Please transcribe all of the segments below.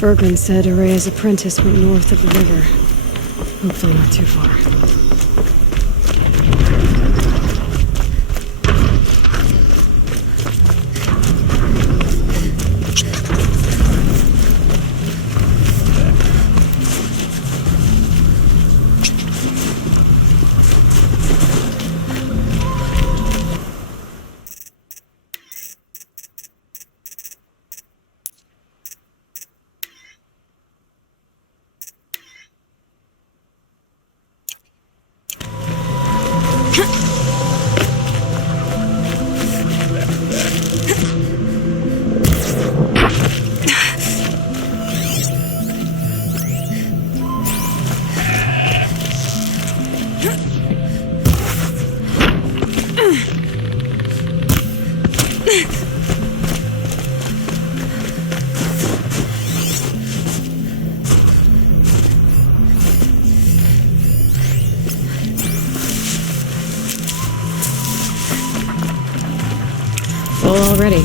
Bergren said Araya's apprentice went north of the river. Hopefully not too far. Full already.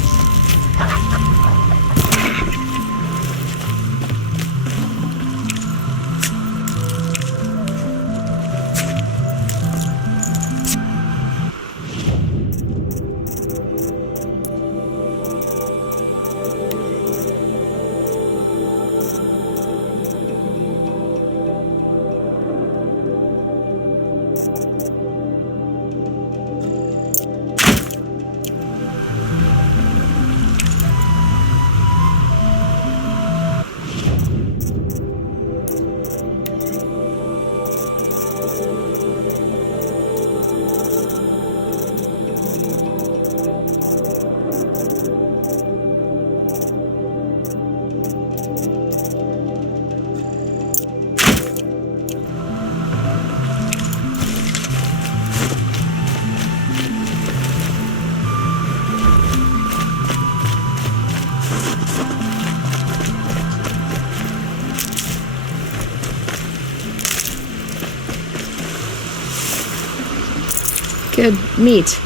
Good meat.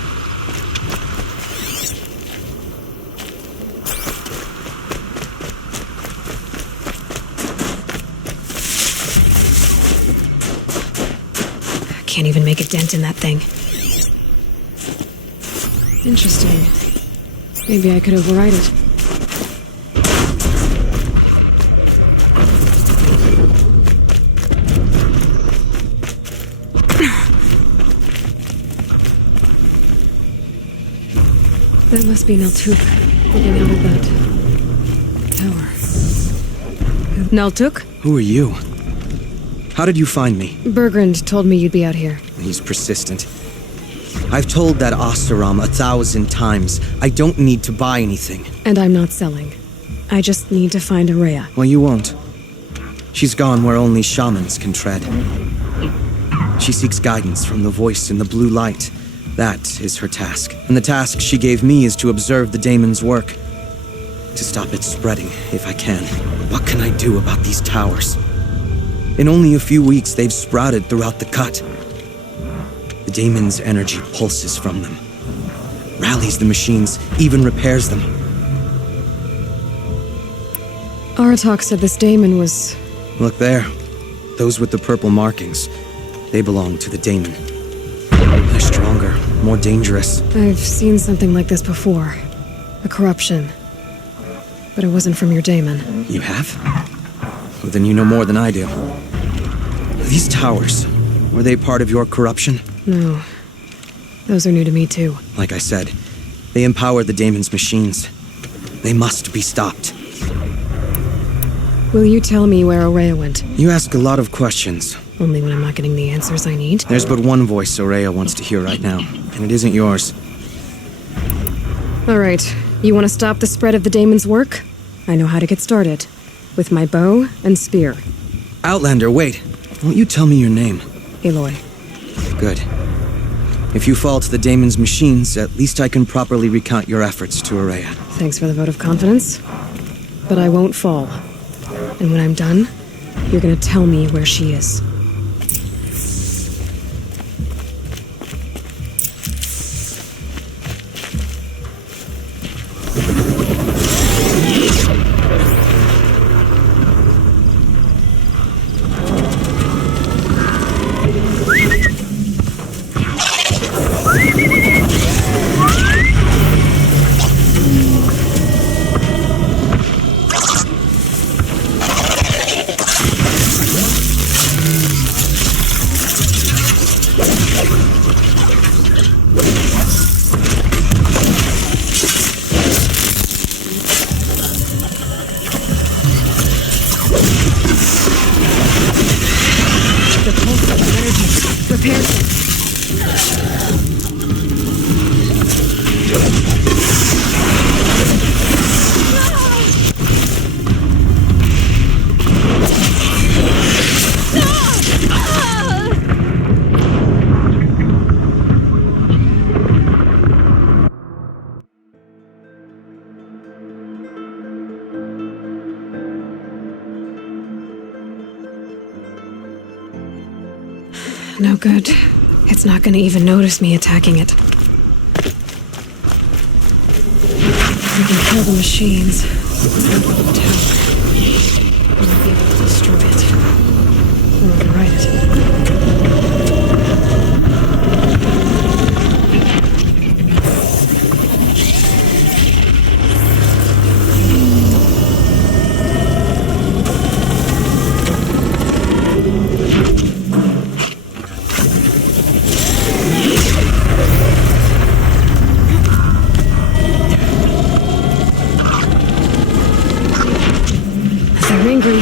Can't even make a dent in that thing. Interesting. Maybe I could override it. That must be Naltuk looking out of that tower. Naltuk? Who are you? How did you find me? Bergrand told me you'd be out here. He's persistent. I've told that Oseram 1,000 times. I don't need to buy anything. And I'm not selling. I just need to find Araya. Well, you won't. She's gone where only shamans can tread. She seeks guidance from the voice in the blue light. That is her task. And the task she gave me is to observe the daemon's work. To stop it spreading, if I can. What can I do about these towers? In only a few weeks, they've sprouted throughout the cut. The daemon's energy pulses from them. Rallies the machines, even repairs them. Aratak said this daemon was... Look there. Those with the purple markings. They belong to the daemon. They're stronger, more dangerous. I've seen something like this before. A corruption. But it wasn't from your daemon. You have? Well, then you know more than I do. These towers, were they part of your corruption? No. Those are new to me, too. Like I said, they empower the daemon's machines. They must be stopped. Will you tell me where Araya went? You ask a lot of questions. Only when I'm not getting the answers I need. There's but one voice Araya wants to hear right now, and it isn't yours. All right. You want to stop the spread of the daemon's work? I know how to get started. With my bow and spear. Outlander, wait. Won't you tell me your name? Aloy. Good. If you fall to the daemon's machines, at least I can properly recount your efforts to Araya. Thanks for the vote of confidence. But I won't fall. And when I'm done, you're gonna tell me where she is. Prepare. No good. It's not gonna even notice me attacking it. I can kill the machines. The tower. I might be able to destroy it. Or override it. They're angry.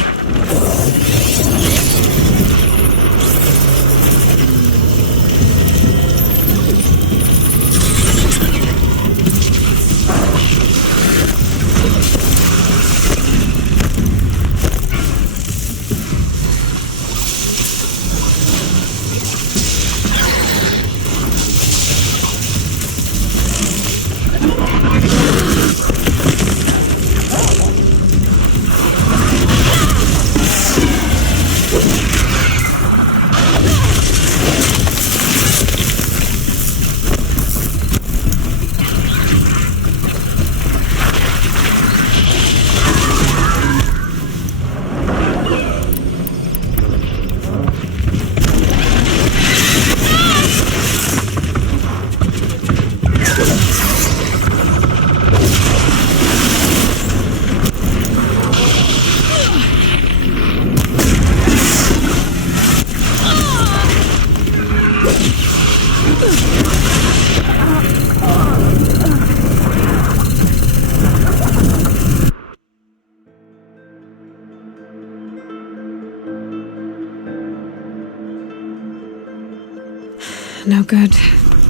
No good.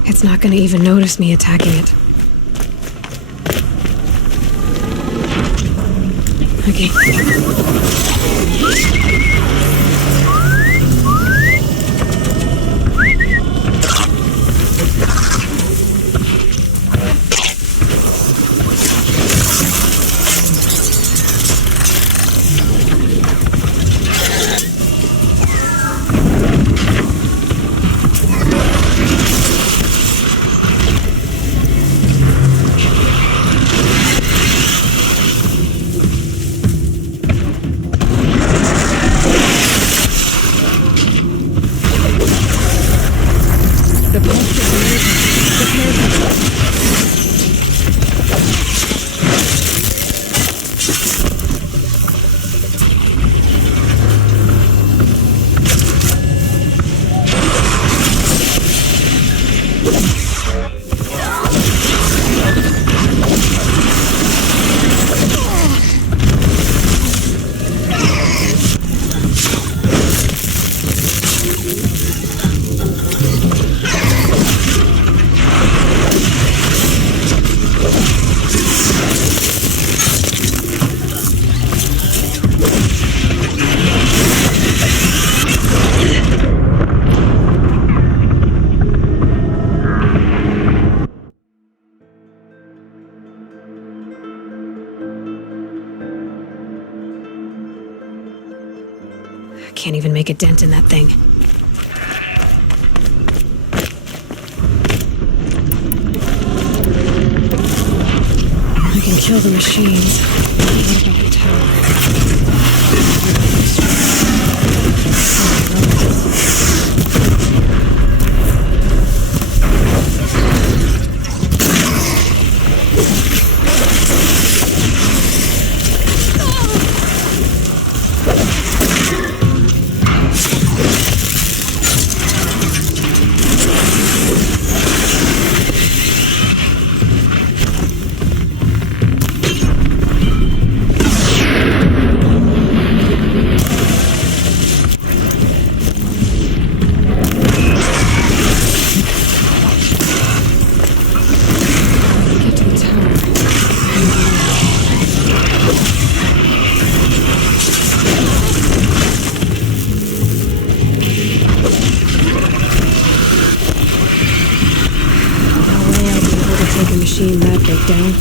It's not gonna even notice me attacking it. Okay. The pulse is emerging. Prepare. Can't even make a dent in that thing. I can kill the machines. What about the tower? down?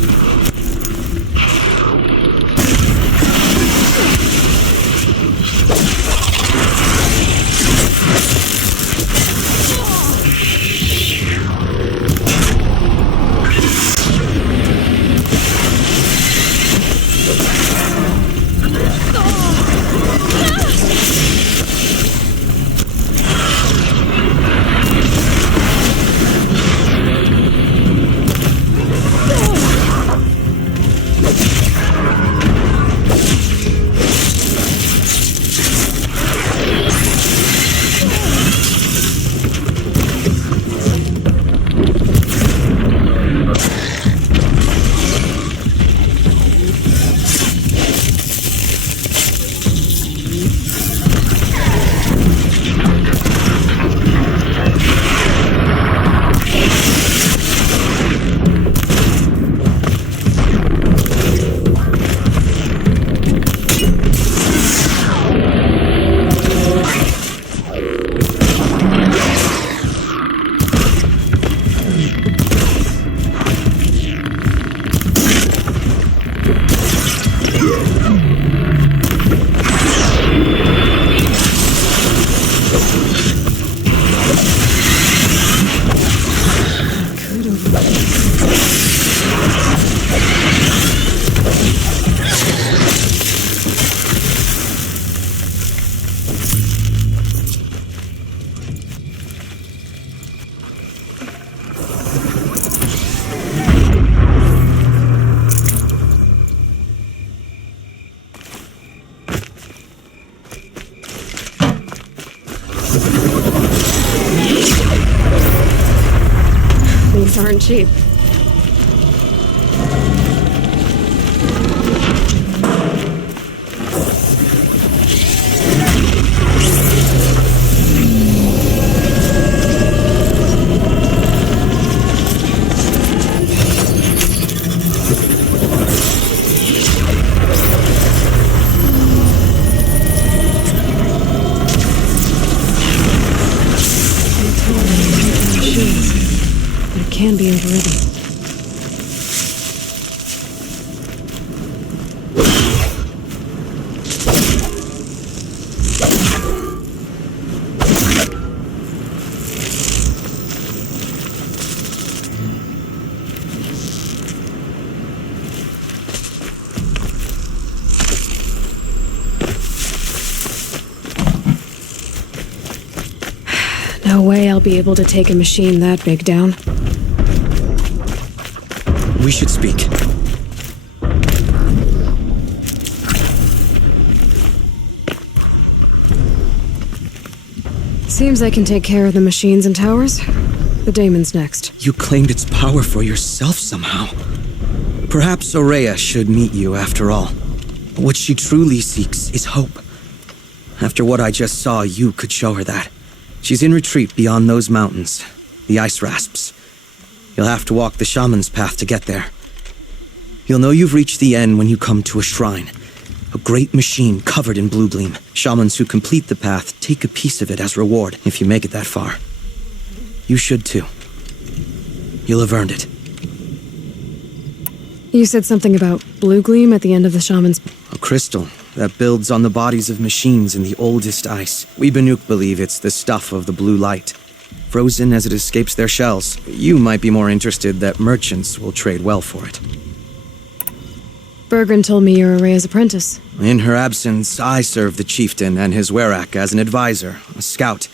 These aren't cheap. Can be overridden. No way I'll be able to take a machine that big down. We should speak. Seems I can take care of the machines and towers. The daemon's next. You claimed its power for yourself somehow. Perhaps Ourea should meet you after all. What she truly seeks is hope. After what I just saw, you could show her that. She's in retreat beyond those mountains, the ice rasps. You'll have to walk the shaman's path to get there. You'll know you've reached the end when you come to a shrine. A great machine covered in blue gleam. Shamans who complete the path take a piece of it as reward if you make it that far. You should too. You'll have earned it. You said something about blue gleam at the end of the shaman's... A crystal that builds on the bodies of machines in the oldest ice. We Banuk believe it's the stuff of the blue light. Frozen as it escapes their shells. You might be more interested that merchants will trade well for it. Bergren told me you're Ourea's apprentice. In her absence, I serve the chieftain and his werak as an advisor, a scout,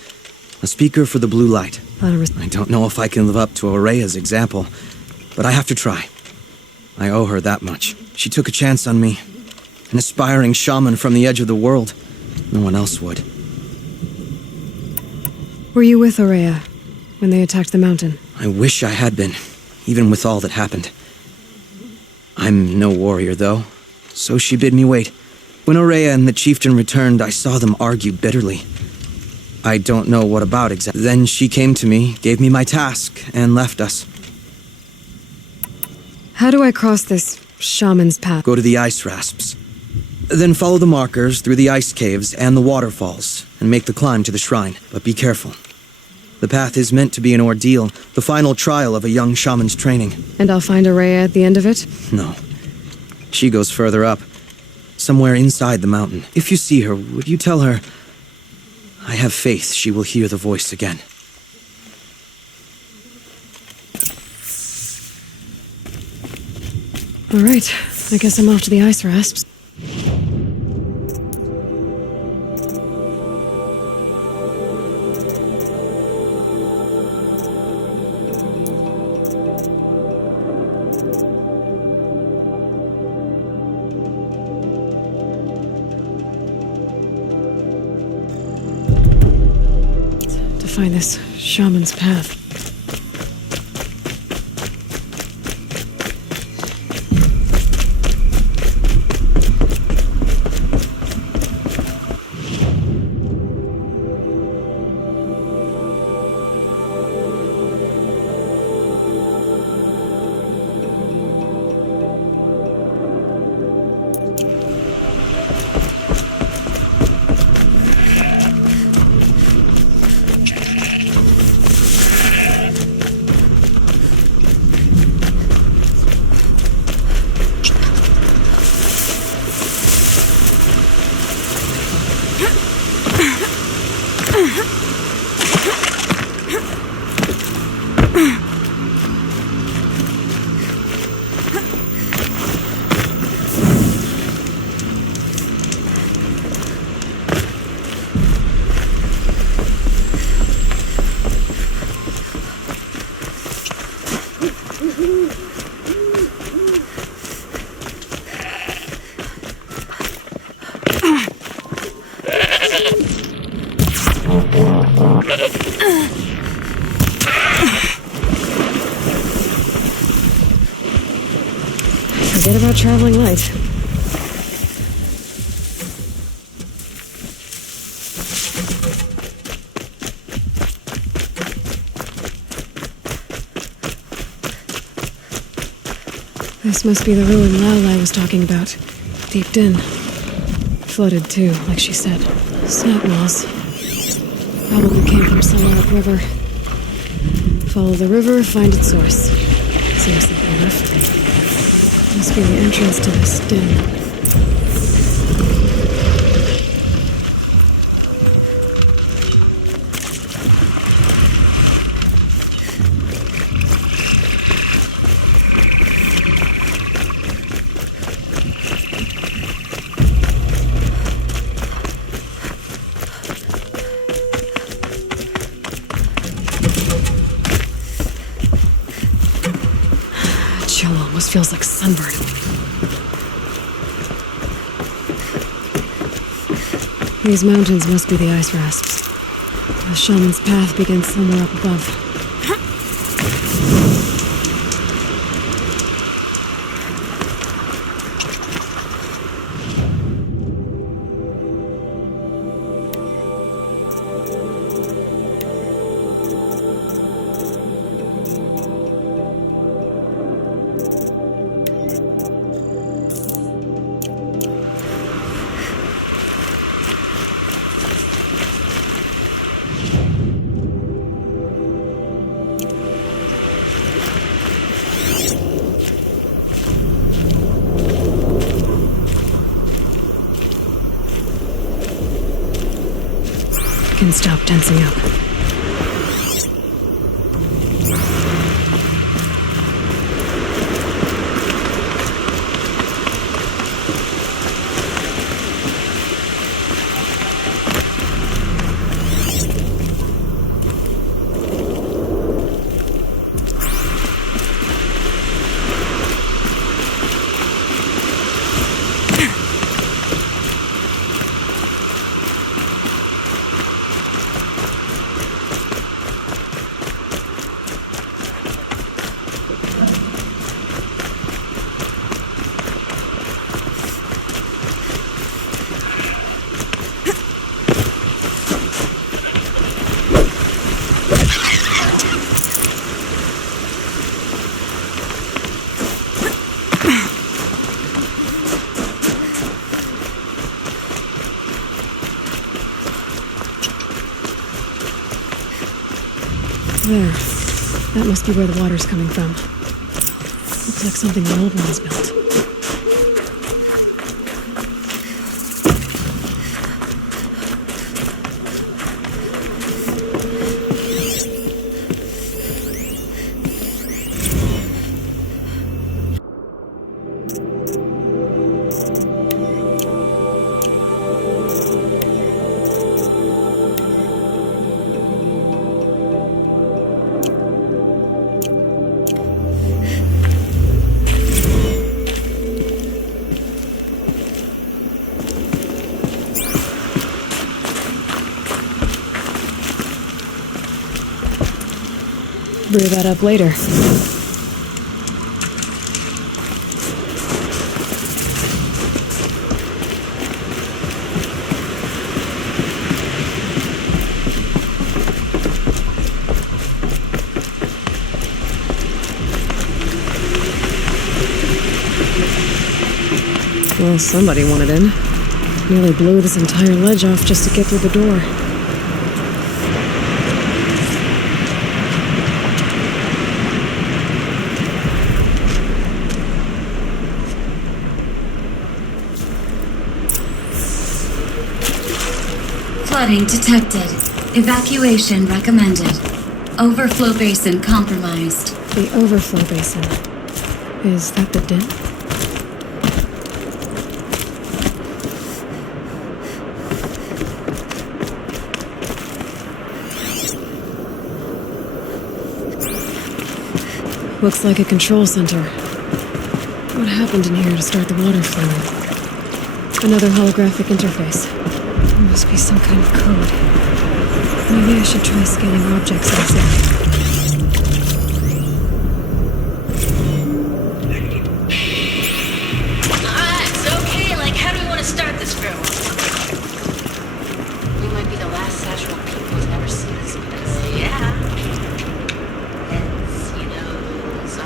a speaker for the blue light. I don't know if I can live up to Ourea's example, but I have to try. I owe her that much. She took a chance on me. An aspiring shaman from the edge of the world. No one else would. Were you with Ourea when they attacked the mountain? I wish I had been, even with all that happened. I'm no warrior, though, so she bid me wait. When Ourea and the chieftain returned, I saw them argue bitterly. I don't know what about exactly. Then she came to me, gave me my task, and left us. How do I cross this shaman's path? Go to the ice rasps. Then follow the markers through the ice caves and the waterfalls, and make the climb to the shrine. But be careful. The path is meant to be an ordeal, the final trial of a young shaman's training. And I'll find Araya at the end of it? No. She goes further up, somewhere inside the mountain. If you see her, would you tell her, I have faith she will hear the voice again. All right, I guess I'm off to the ice rasps. To find this shaman's path. Forget about traveling light. This must be the ruin Laolai was talking about. Deep in. Flooded too, like she said. Snap moss. Probably came from somewhere upriver. Follow the river, find its source. Seems simple enough. Must be the entrance to this den. Chill almost feels like sunburn. These mountains must be the ice rasps. The shaman's path begins somewhere up above. Can stop tensing up. There. That must be where the water's coming from. Looks like something the old ones built. Brew that up later. Well, somebody wanted in. Nearly blew this entire ledge off just to get through the door. Flooding detected. Evacuation recommended. Overflow basin compromised. The overflow basin. Is that the den? Looks like a control center. What happened in here to start the water flowing? Another holographic interface. There must be some kind of code. Maybe I should try scanning objects inside. It's okay. Like, how do we want to start this farewell? We might be the last Satchel people who's never seen this place. Yeah. It's, so.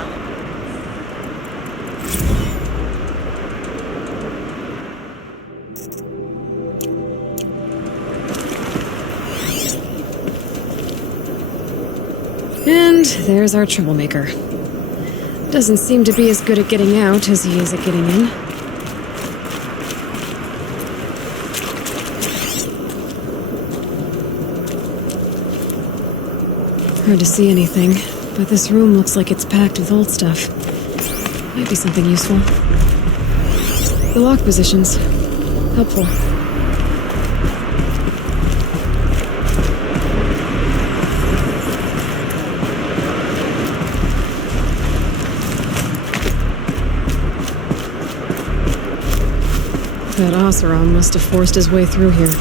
And there's our troublemaker. Doesn't seem to be as good at getting out as he is at getting in. Hard to see anything, but this room looks like it's packed with old stuff. Might be something useful. The lock positions. Helpful. That Oseram must have forced his way through here.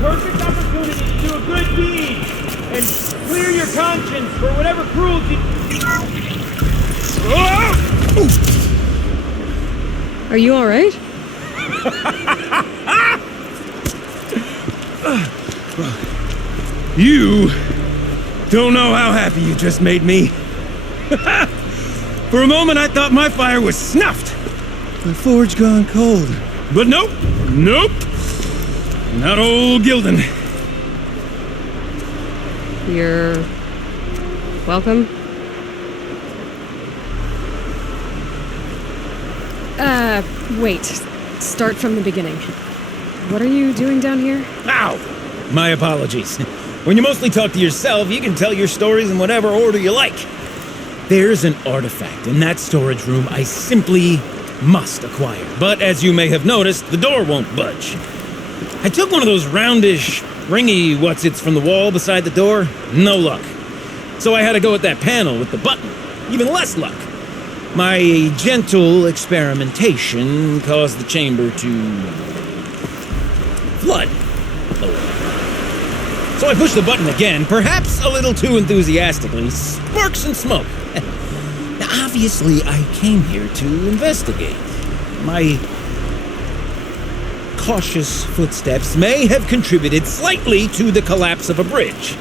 Perfect opportunity to do a good deed and clear your conscience for whatever cruelty. Are you all right? You don't know how happy you just made me. For a moment, I thought my fire was snuffed. The forge gone cold. But nope, nope. Not old Gildan. You're welcome. Wait. Start from the beginning. What are you doing down here? Ow! My apologies. When you mostly talk to yourself, you can tell your stories in whatever order you like. There's an artifact in that storage room I simply must acquire. But as you may have noticed, the door won't budge. I took one of those roundish, ringy what's-its from the wall beside the door. No luck. So I had to go with that panel with the button. Even less luck. My gentle experimentation caused the chamber to flood. So I pushed the button again, perhaps a little too enthusiastically. Sparks and smoke. Now, obviously, I came here to investigate. My cautious footsteps may have contributed slightly to the collapse of a bridge.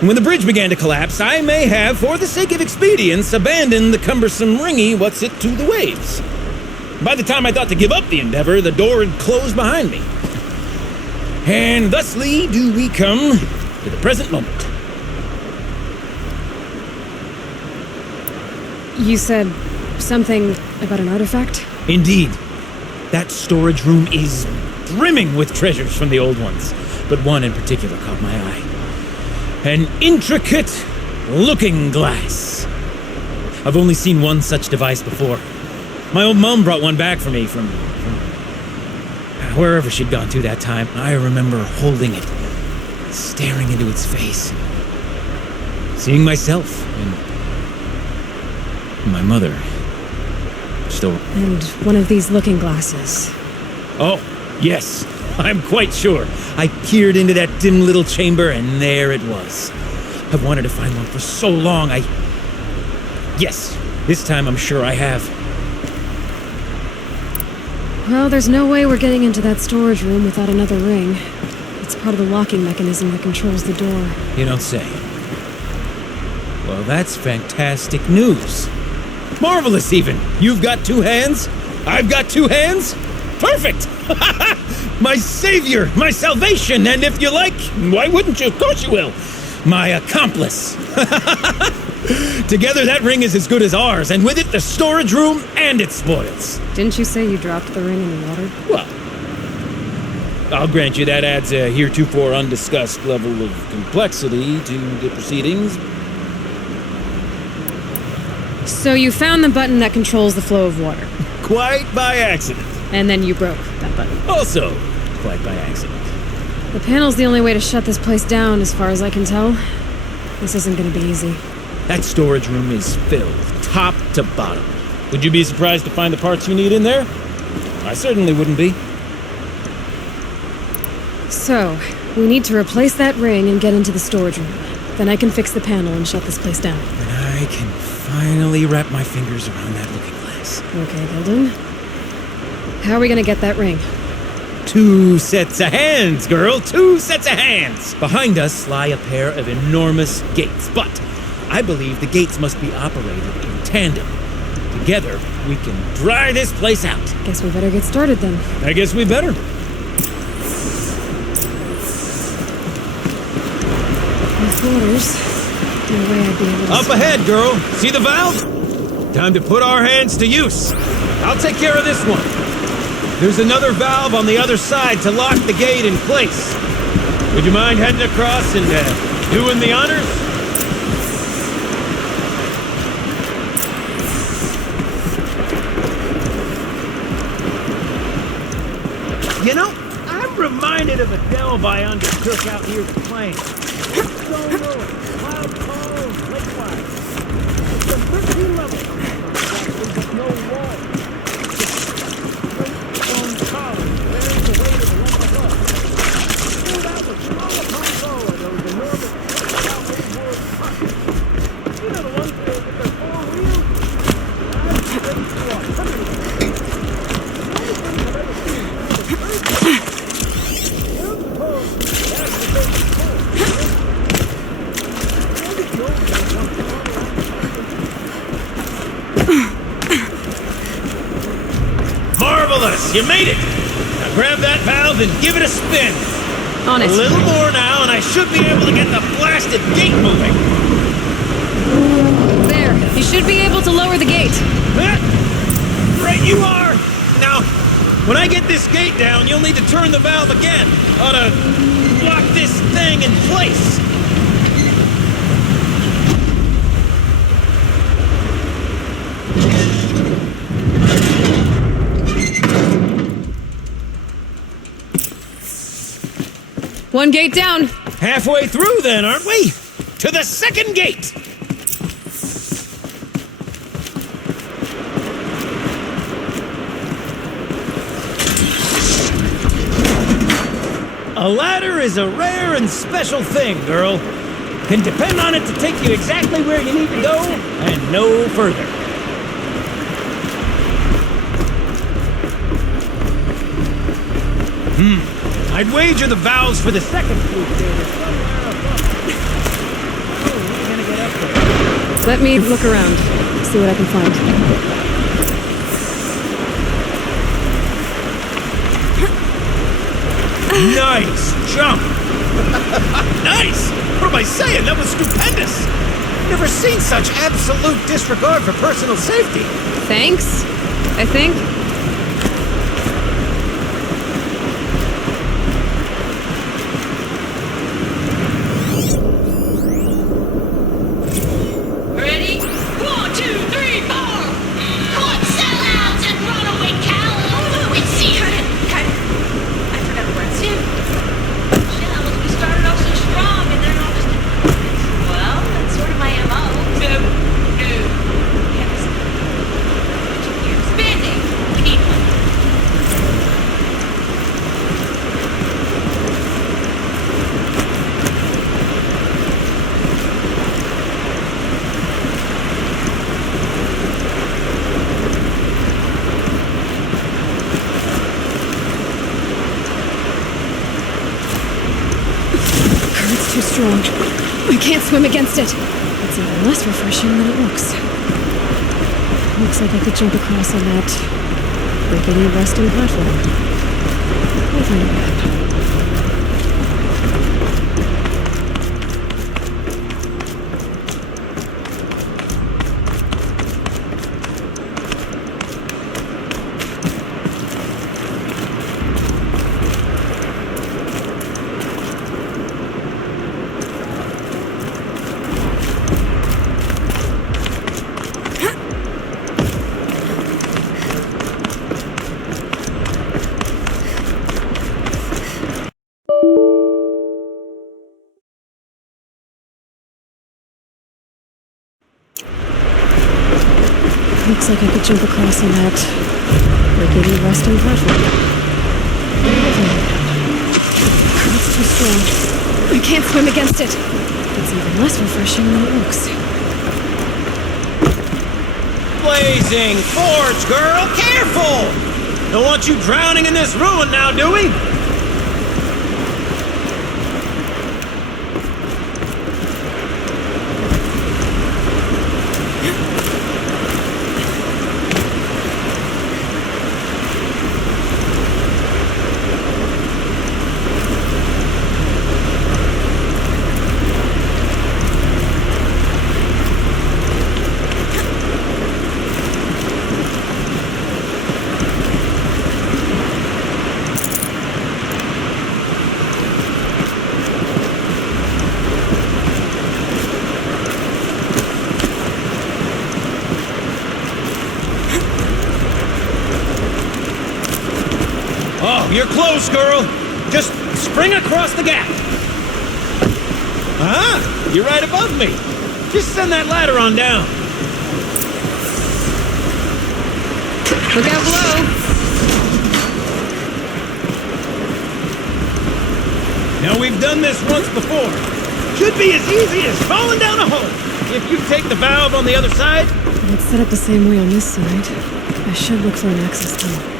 When the bridge began to collapse, I may have, for the sake of expedience, abandoned the cumbersome ringy what's-it to the waves. By the time I thought to give up the endeavor, the door had closed behind me. And thusly do we come to the present moment. You said something about an artifact? Indeed. That storage room is brimming with treasures from the old ones, but one in particular caught my eye. An intricate looking glass. I've only seen one such device before. My old mom brought one back for me from wherever she'd gone to that time. I remember holding it, staring into its face, seeing myself and my mother. And one of these looking glasses. Oh, yes, I'm quite sure. I peered into that dim little chamber, and there it was. I've wanted to find one for so long. Yes, this time I'm sure I have. Well, there's no way we're getting into that storage room without another ring. It's part of the locking mechanism that controls the door. You don't say. Well, that's fantastic news. Marvelous, even. You've got two hands. I've got two hands. Perfect! My savior, my salvation, and if you like, why wouldn't you? Of course you will. My accomplice. Together, that ring is as good as ours, and with it, the storage room and its spoils. Didn't you say you dropped the ring in the water? Well, I'll grant you that adds a heretofore undiscussed level of complexity to the proceedings. So you found the button that controls the flow of water, Quite by accident. and then you broke that button. Also, quite by accident. The panel's the only way to shut this place down, as far as I can tell. This isn't gonna be easy. That storage room is filled, top to bottom. Would you be surprised to find the parts you need in there? I certainly wouldn't be. So, we need to replace that ring and get into the storage room. Then I can fix the panel and shut this place down. And I can finally wrap my fingers around that looking glass. Okay, Hilden. How are we gonna get that ring? 2 sets of hands, girl! 2 sets of hands! Behind us lie a pair of enormous gates, but I believe the gates must be operated in tandem. Together, we can dry this place out. Guess we better get started then. I guess we better. With orders. No way I'd be able to... Up ahead, girl! See the valve? Time to put our hands to use. I'll take care of this one. There's another valve on the other side to lock the gate in place. Would you mind heading across and doing the honors? You know, I'm reminded of a delve I undertook out here at the plains. Stone Ruin, Cloud Cove, Lakewise. It's a pretty level. But no wall. Stone column bearing the weight of the lump above. Filled out with small upon row of those enormous outward wood pockets. You know the ones with their 4 wheels? I've been through 100 of them. Marvelous! You made it! Now grab that valve and give it a spin. On it. A little more now, and I should be able to get the blasted gate moving. There. You should be able to lower the gate. Right you are! Now, when I get this gate down, you'll need to turn the valve again. Ought to lock this thing in place. One gate down. Halfway through then, aren't we? To the second gate! A ladder is a rare and special thing, girl. Can depend on it to take you exactly where you need to go, and no further. I'd wager the valves for the second fluke there are somewhere above. Oh, we're gonna get up there. Let me look around, see what I can find. Nice jump! Nice! What am I saying? That was stupendous! Never seen such absolute disregard for personal safety. Thanks, I think. Ready? 1, 2, 3, 4! Caught sellouts and runaway cowards! It's secret! I forgot the words. Shells, we started off so strong and they're all just... Well, that's sort of my MO. No. You're spinning. We need one. Current's too strong. I can't swim against it. It's even less refreshing than it looks. Looks like I could jump across on that rickety resting platform. I'll find a way up. Looks like I could jump across on that rickety resting platform. It's too strong. I can't swim against it. It's even less refreshing than it looks. Blazing forge, girl! Careful! Don't want you drowning in this ruin now, do we? Oh, you're close, girl. Just spring across the gap. Ah, you're right above me. Just send that ladder on down. Look out below. Now, we've done this once before. Should be as easy as falling down a hole. If you take the valve on the other side. It's set up the same way on this side. I should look for an access tunnel.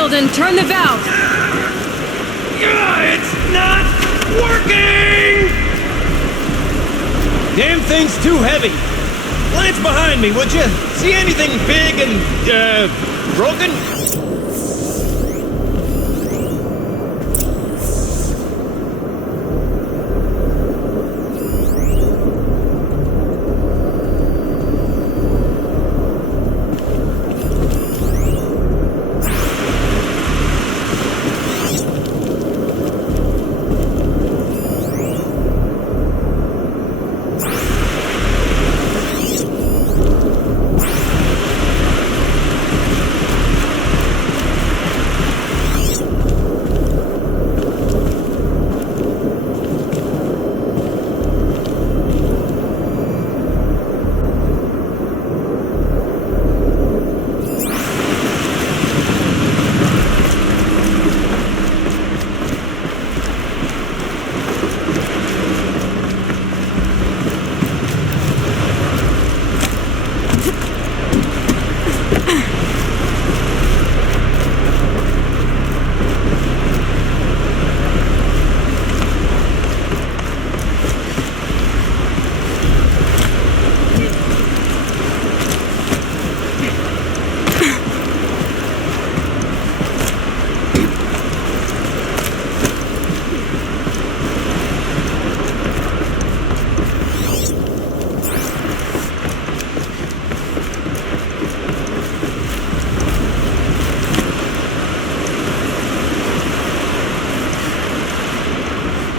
Gildan. Turn the valve. It's not working! Damn thing's too heavy. Glance behind me, would you? See anything big and, broken?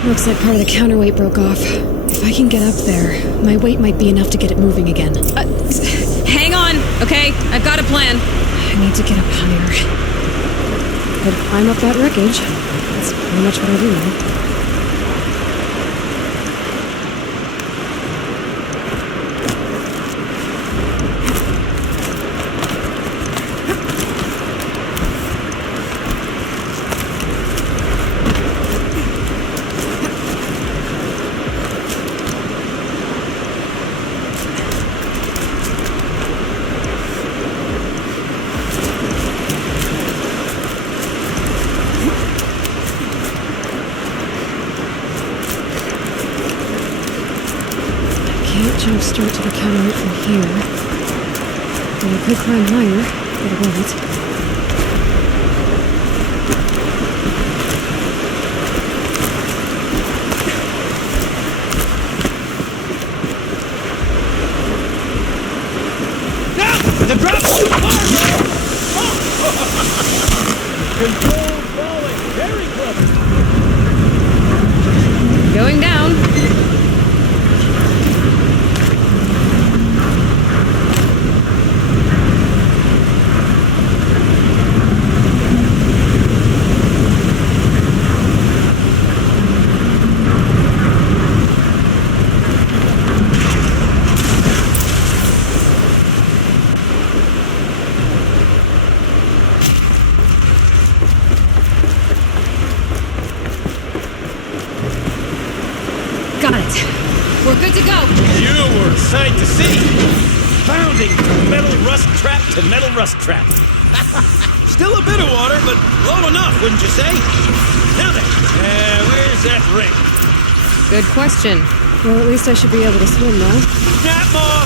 Looks like part of the counterweight broke off. If I can get up there, my weight might be enough to get it moving again. Hang on, okay? I've got a plan. I need to get up higher. Could climb up that wreckage. That's pretty much what I do now. Jump straight to the counterweight from here. And I could climb higher, but I won't. The drop's too far, man! Controlled falling, very clever. Going down. We're good to go. You were a sight to see. Pounding from metal rust trap to metal rust trap. Still a bit of water, but low enough, wouldn't you say? Now then, where's that ring? Good question. Well, at least I should be able to swim now. Snap maw!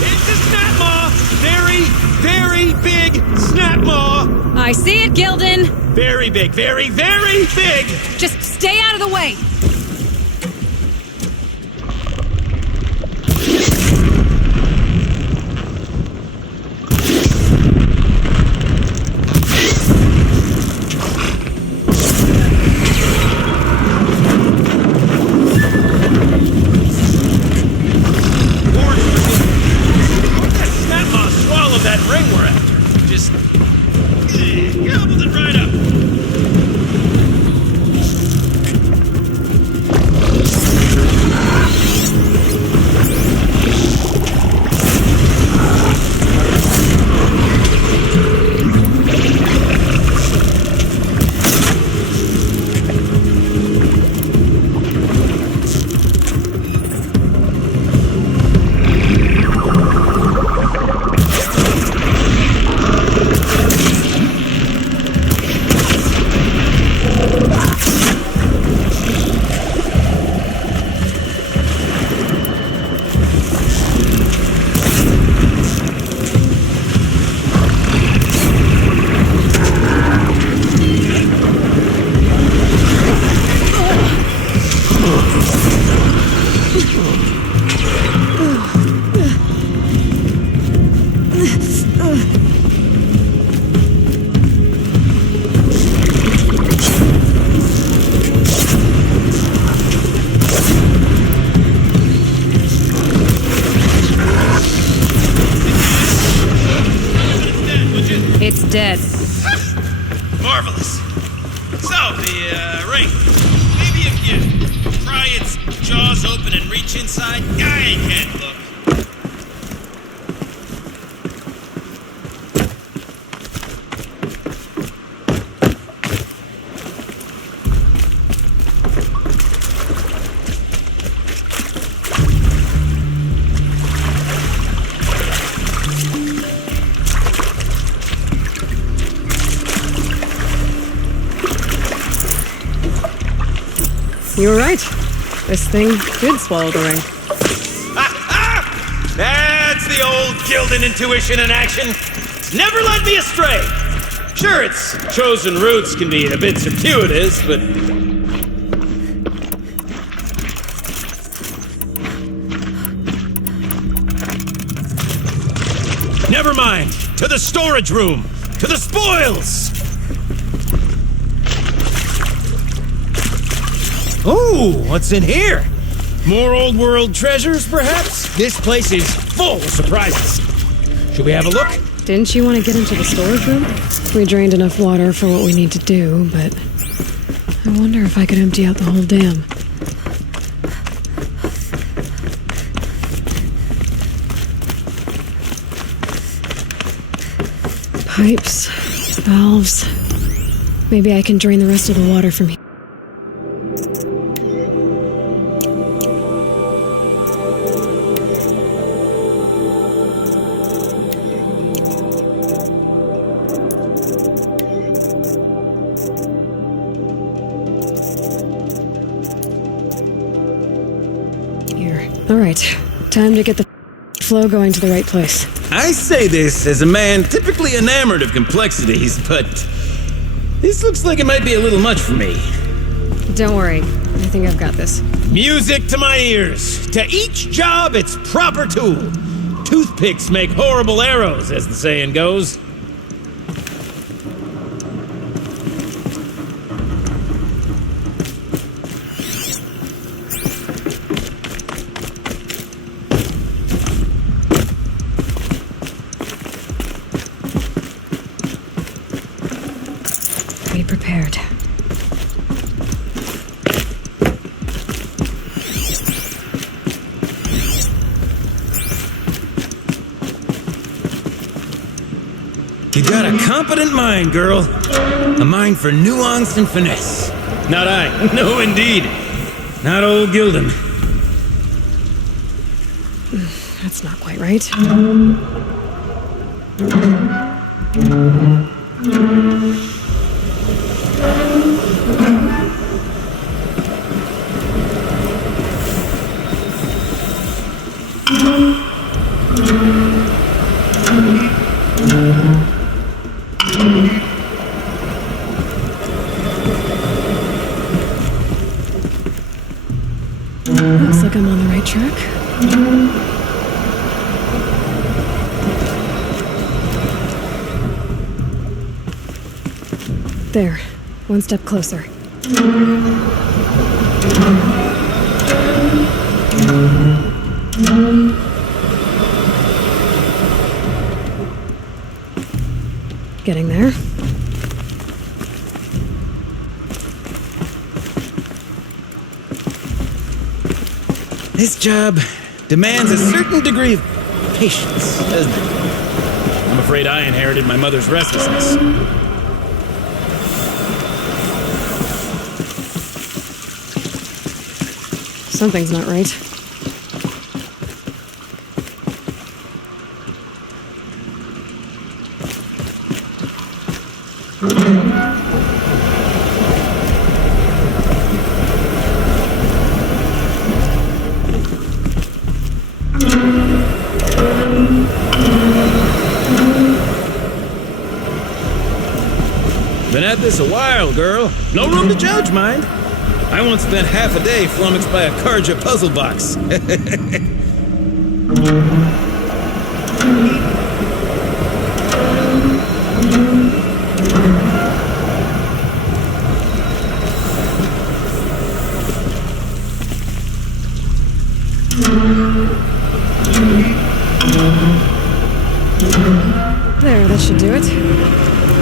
It's a snap maw! Very, very big snap maw! I see it, Gildan. Very big, very, very big! Just stay out of the way. dead. Marvelous. So, the ring. Maybe if you pry its jaws open and reach inside, I can't look. You were right. This thing did swallow the ring. That's the old Gildan intuition in action. It's never led me astray. Sure, its chosen routes can be a bit circuitous, but... Never mind. To the storage room. To the spoils. Ooh, what's in here? More old world treasures, perhaps? This place is full of surprises. Should we have a look? Didn't you want to get into the storage room? We drained enough water for what we need to do, but I wonder if I could empty out the whole dam. Pipes, valves. Maybe I can drain the rest of the water from here. All right, time to get the flow going to the right place. I say this as a man typically enamored of complexities, but this looks like it might be a little much for me. Don't worry, I think I've got this. Music to my ears. To each job, its proper tool. Toothpicks make horrible arrows, as the saying goes. Be prepared. You got a competent mind, girl. A mind for nuance and finesse. Not I. No, indeed. Not old Gildan. That's not quite right. Looks like I'm on the right track. There. One step closer. Getting there. This job demands a certain degree of patience, doesn't it? I'm afraid I inherited my mother's restlessness. Something's not right. Been at this a while, girl. No room to judge, mind. I once spent half a day flummoxed by a Karja puzzle box. There, that should do it.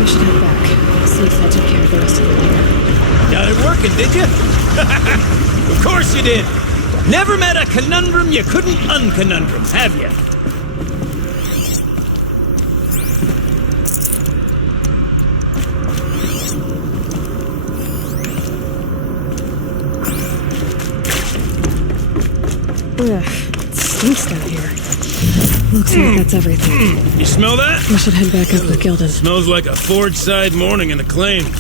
We should head back. See if that took care of the rest of the layer. Got it working, did you? Of course you did. Never met a conundrum you couldn't unconundrum, have you? Ugh, it stinks down here. Looks like that's everything. You smell that? We should head back up with Gildan. Smells like a Forge-side morning in the claim.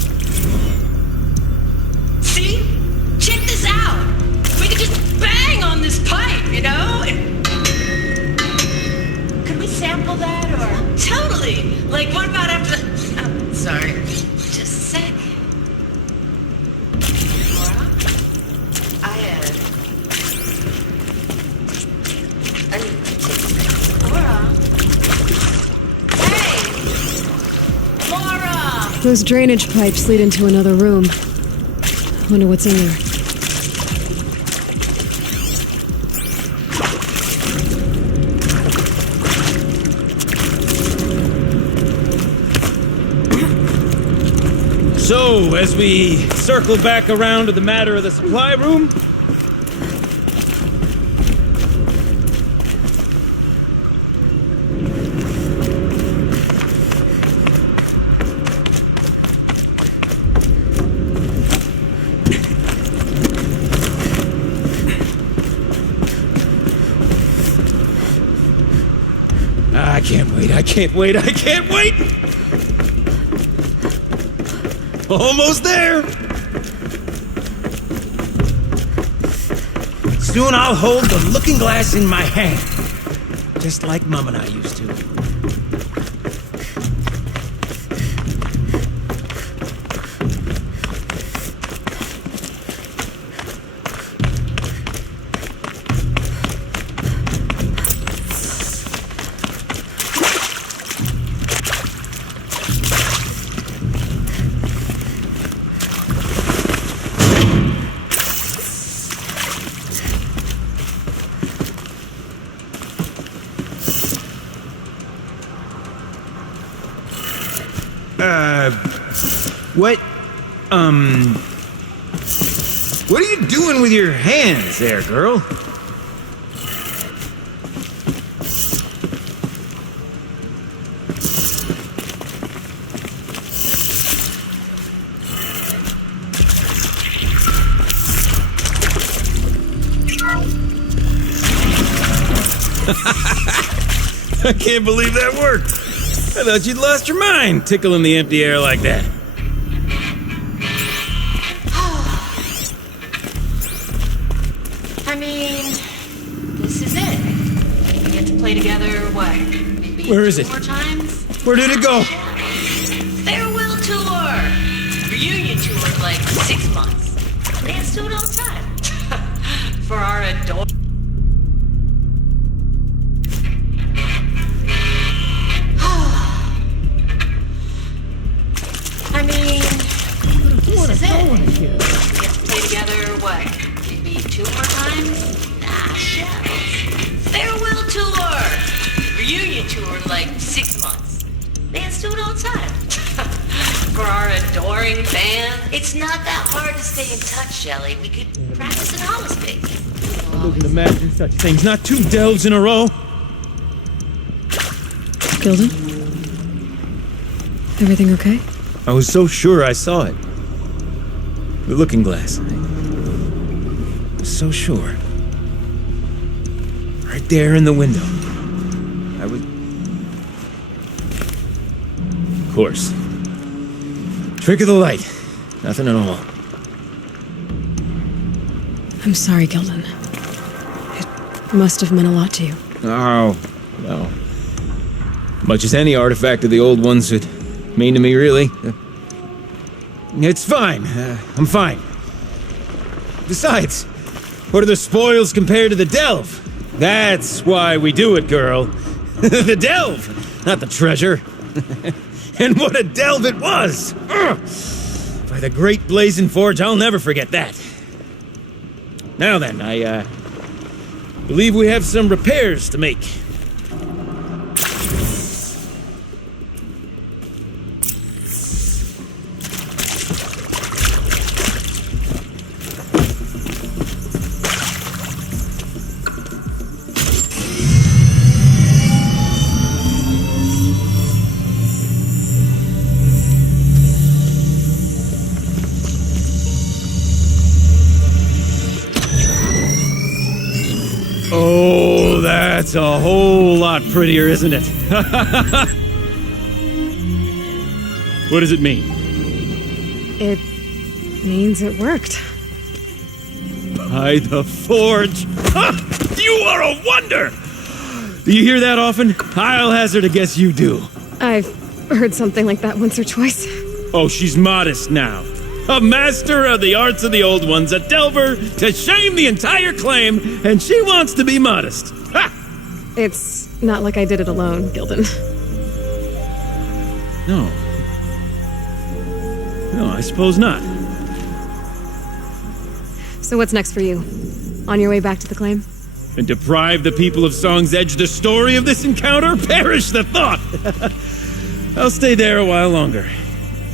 See? Check this out. We could just bang on this pipe, you know? Could we sample that or? Totally. Like, what about after the... Oh, sorry. Just a sec. Laura? Laura? Hey! Laura! Those drainage pipes lead into another room. Wonder what's in there. So, as we circle back around to the matter of the supply room, I can't wait! Almost there! Soon I'll hold the looking glass in my hand, just like Mom and I used to. What are you doing with your hands there, girl? I can't believe that worked. I thought you'd lost your mind tickling the empty air like that. I mean, this is it. We get to play together, what? Maybe Where is two it? more times? Where did it go? Farewell tour! Reunion tour in like 6 months. Dance to it all the time. For our adult. I mean, this is it. We get to play together, what? Maybe 2 more times? Nah, shells. Farewell tour! Reunion tour in like 6 months. Bands do it all the time. For our adoring fans. It's not that hard to stay in touch, Shelley. We could practice in Hollispeak. I couldn't imagine such things. Not 2 delves in a row. Gildan? Everything okay? I was so sure I saw it. The looking glass. I was so sure. Right there in the window. I was... Of course. Trick of the light. Nothing at all. I'm sorry, Gildan. It must have meant a lot to you. Oh, well. Much as any artifact of the old ones would mean to me, really. It's fine. I'm fine. Besides, what are the spoils compared to the delve? That's why we do it, girl. The delve, not the treasure. And what a delve it was! Ugh. By the great Blazing Forge, I'll never forget that. Now then, I believe we have some repairs to make. That's a whole lot prettier, isn't it? What does it mean? It means it worked. By the Forge! Ha! You are a wonder! Do you hear that often? I'll hazard a guess you do. I've heard something like that once or twice. Oh, she's modest now. A master of the arts of the old ones, a delver to shame the entire claim, and she wants to be modest. Ha! It's not like I did it alone, Gildan. No. No, I suppose not. So what's next for you? On your way back to the claim? And deprive the people of Song's Edge the story of this encounter? Perish the thought! I'll stay there a while longer.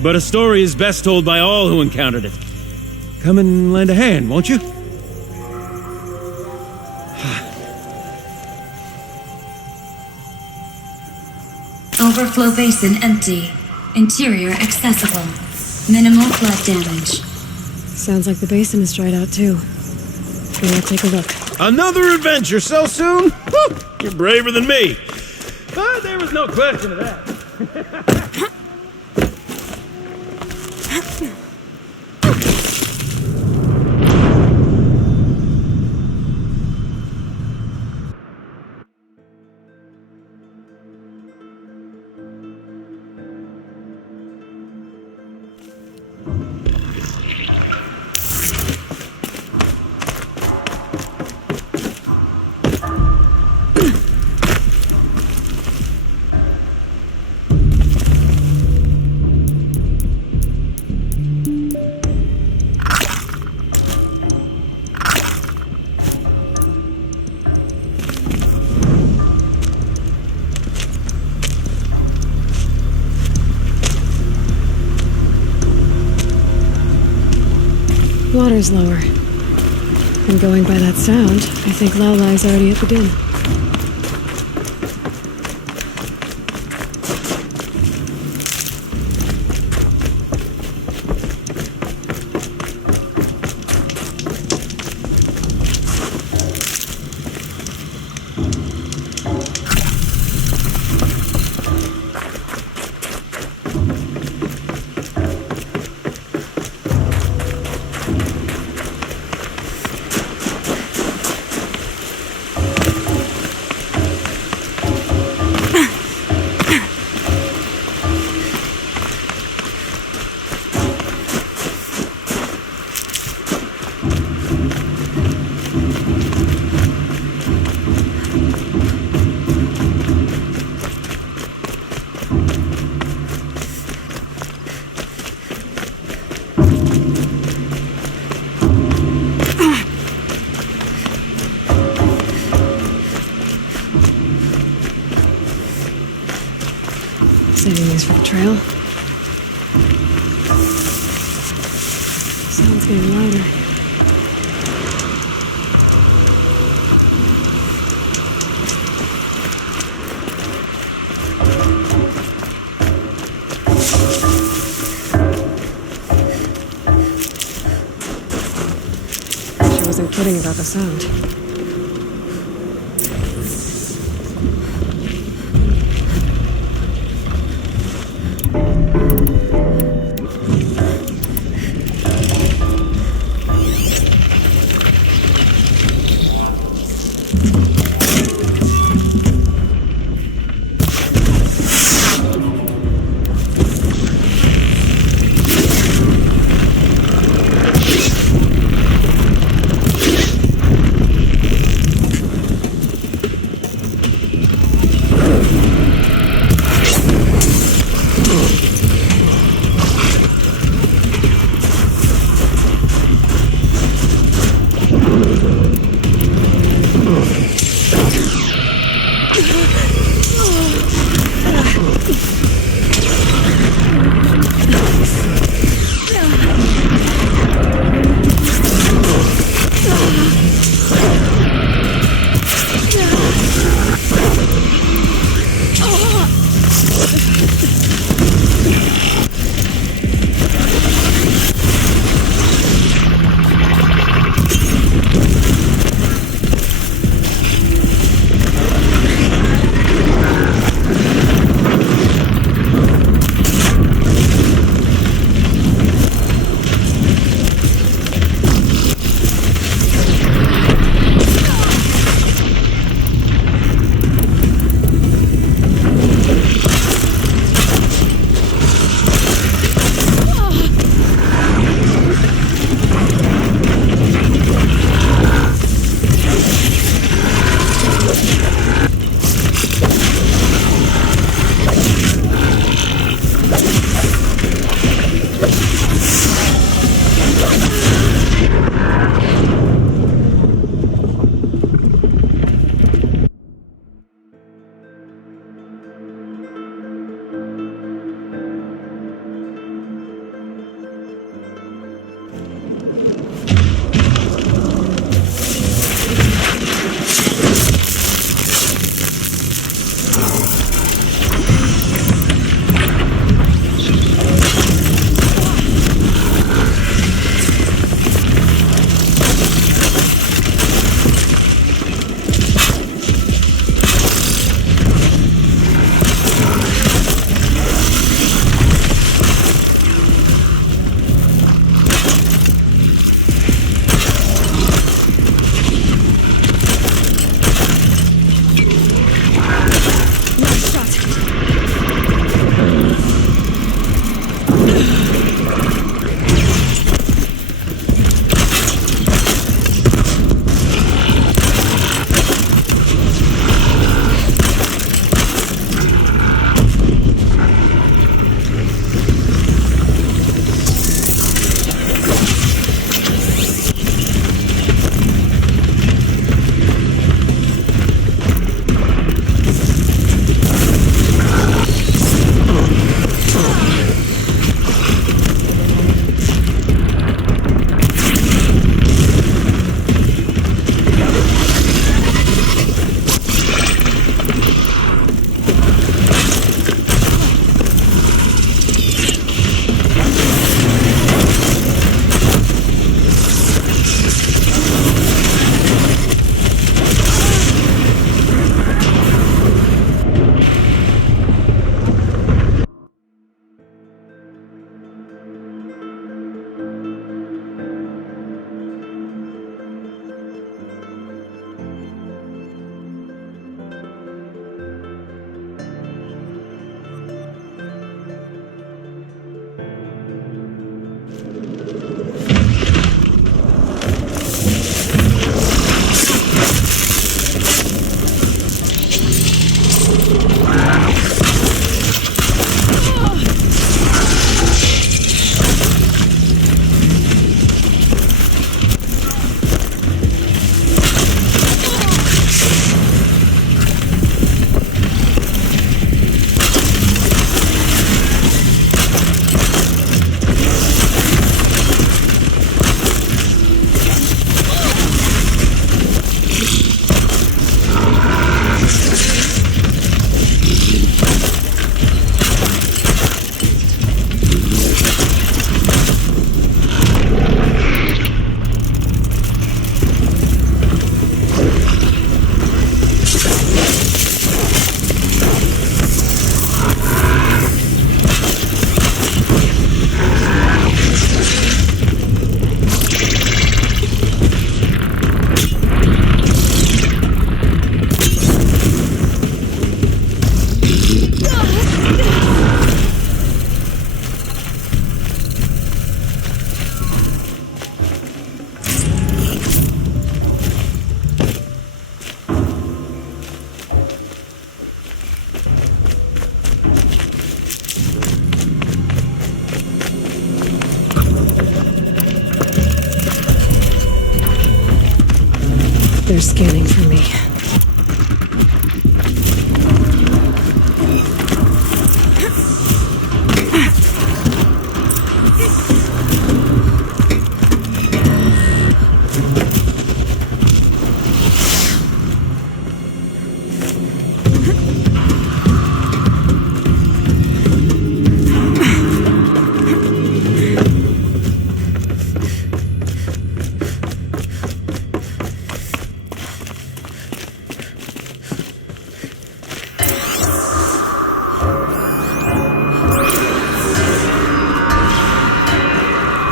But a story is best told by all who encountered it. Come and lend a hand, won't you? Overflow basin empty. Interior accessible. Minimal flood damage. Sounds like the basin is dried out too. Maybe I'll take a look. Another adventure so soon? Whew, you're braver than me. But there was no question of that. Water's lower. And going by that sound, I think Laolai's already at the din. Saving these for the trail. Sound's getting louder. She wasn't kidding about the sound. They're scanning for me.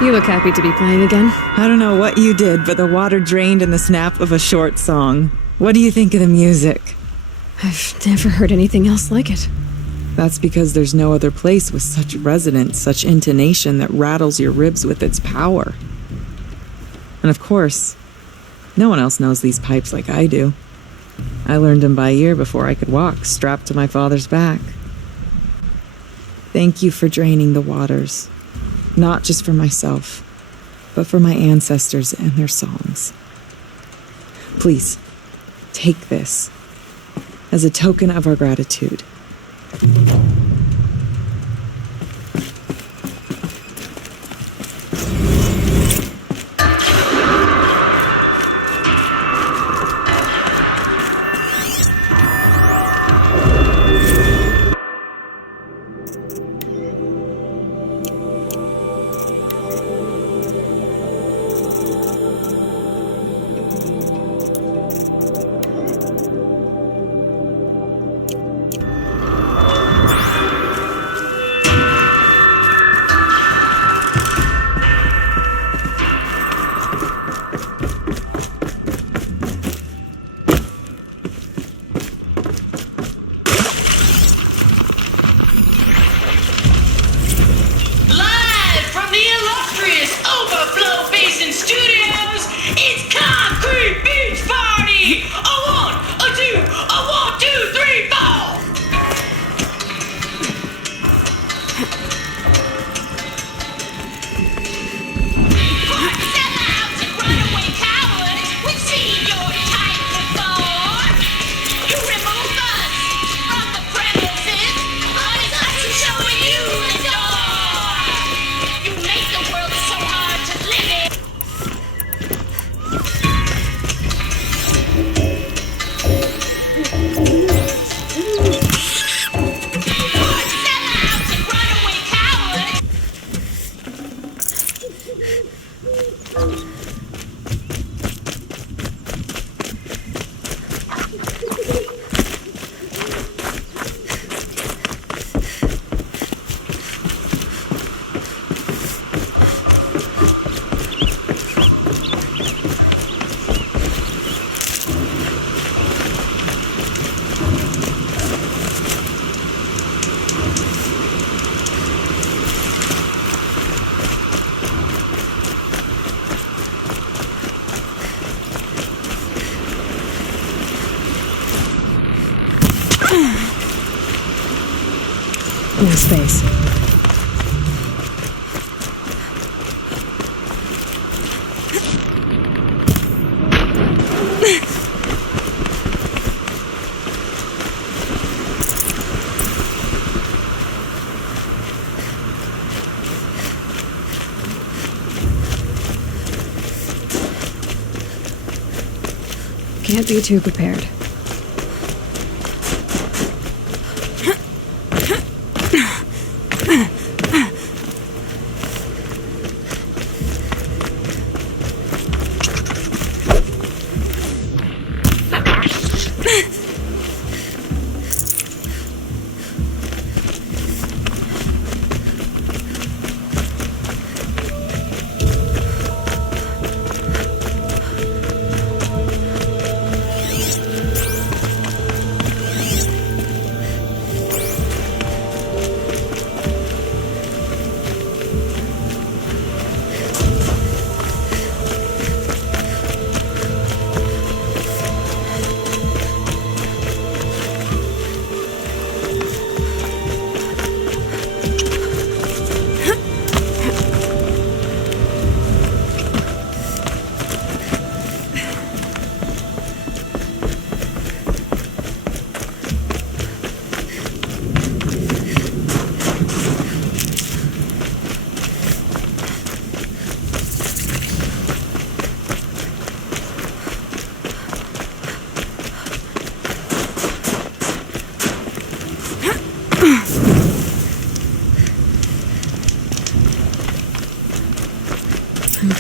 You look happy to be playing again. I don't know what you did, but the water drained in the snap of a short song. What do you think of the music? I've never heard anything else like it. That's because there's no other place with such resonance, such intonation that rattles your ribs with its power. And of course, no one else knows these pipes like I do. I learned them by ear before I could walk, strapped to my father's back. Thank you for draining the waters. Not just for myself, but for my ancestors and their songs. Please, take this as a token of our gratitude. Live from the illustrious Overflow Basin Studios, it's Concrete Beach Party! A 1, a 2, a 1, 2, 3, 4! Sellouts and runaway cowards, we've seen your type before! You remove us from the premises, us showing you the door! You make the world so hard to live in! Sellouts and runaway cowards! No space. Can't be too prepared.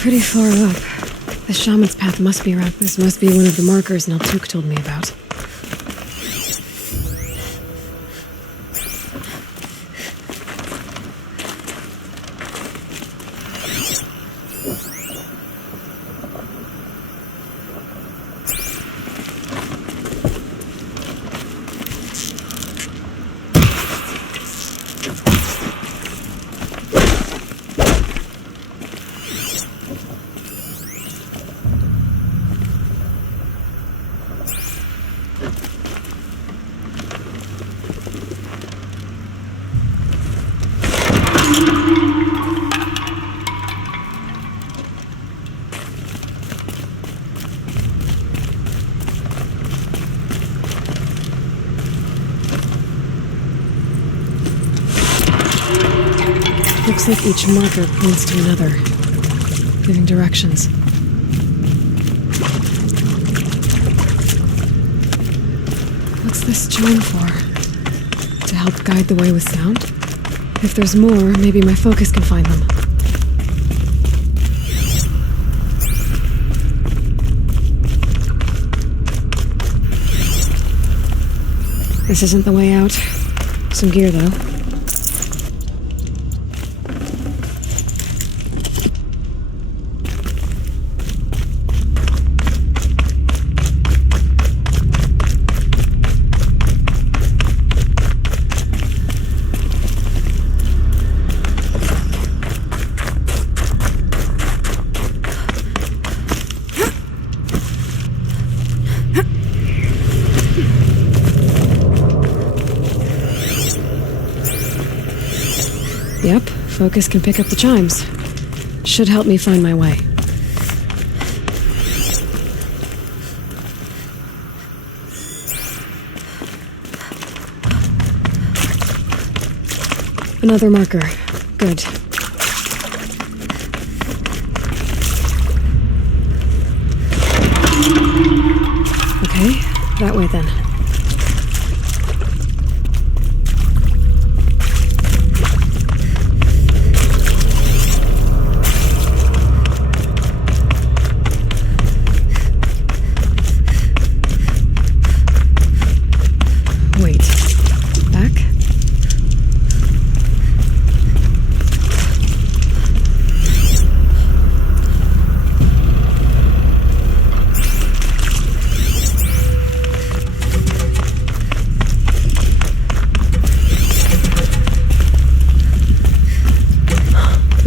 pretty far up. The shaman's path must be around. This must be one of the markers Naltuk told me about. Looks like each marker points to another, giving directions. What's this chime for? To help guide the way with sound? If there's more, maybe my focus can find them. This isn't the way out. Some gear, though. Yep, focus can pick up the chimes. Should help me find my way. Another marker. Good. Okay, that way then.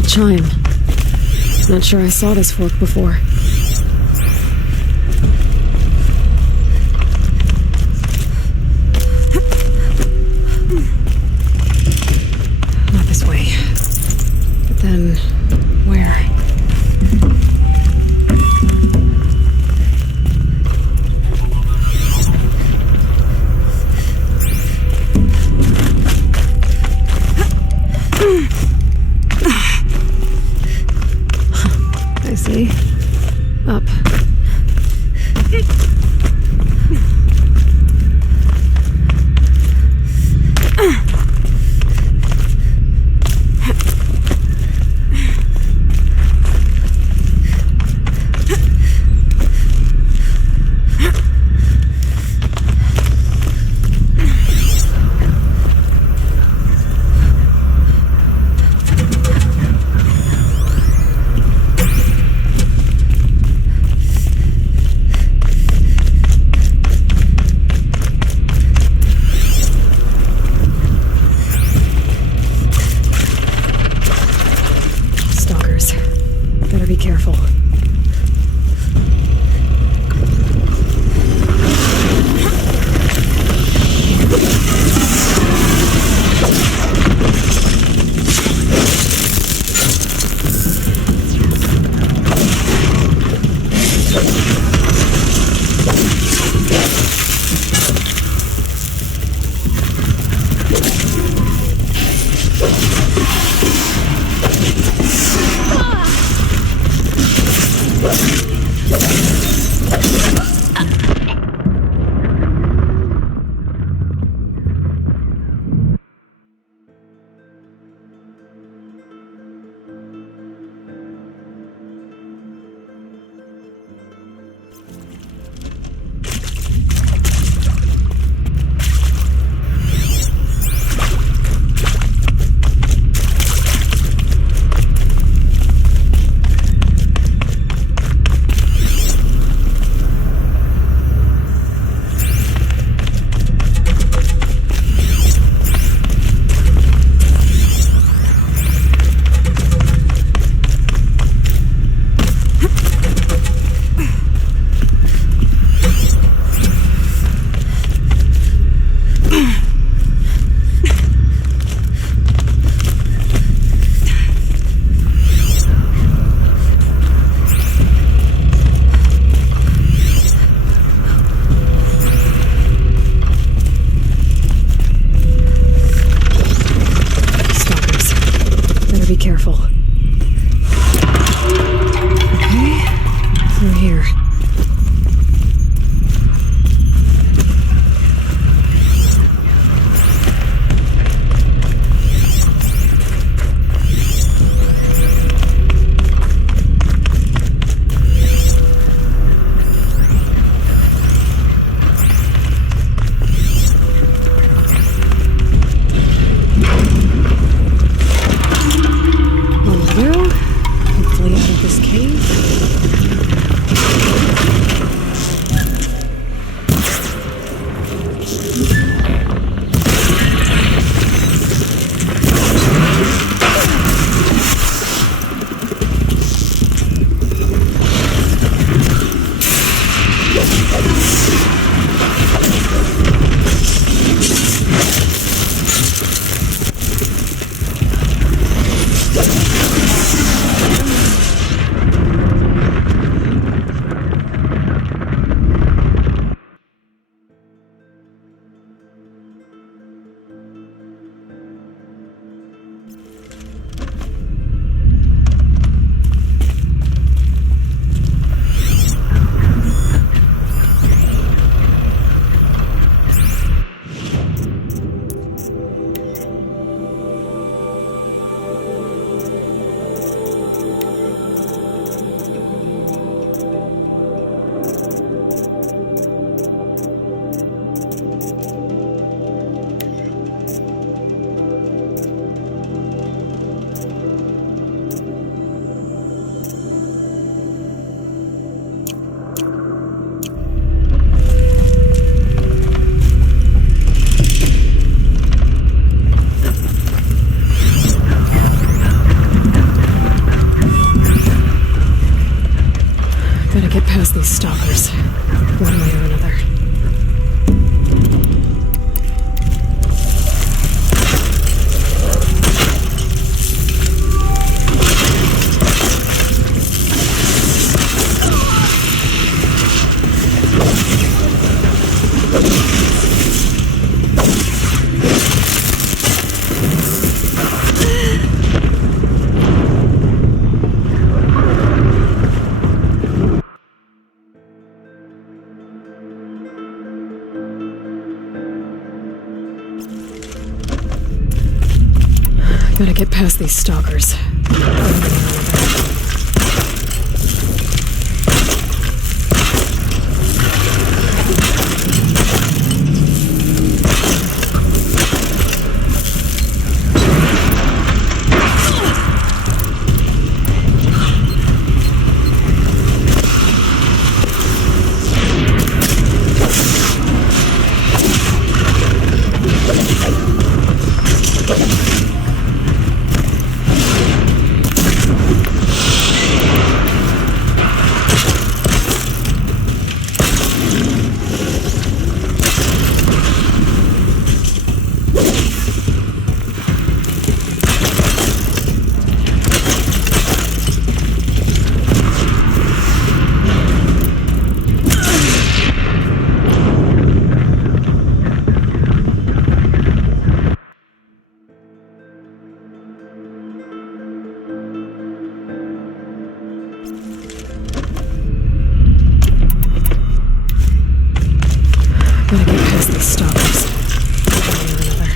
Chime. Not sure I saw this fork before. Not this way. But then, where? I see. stalkers. One way or another. Gotta get past these stalkers. Gotta get past these stalkers. One way or another.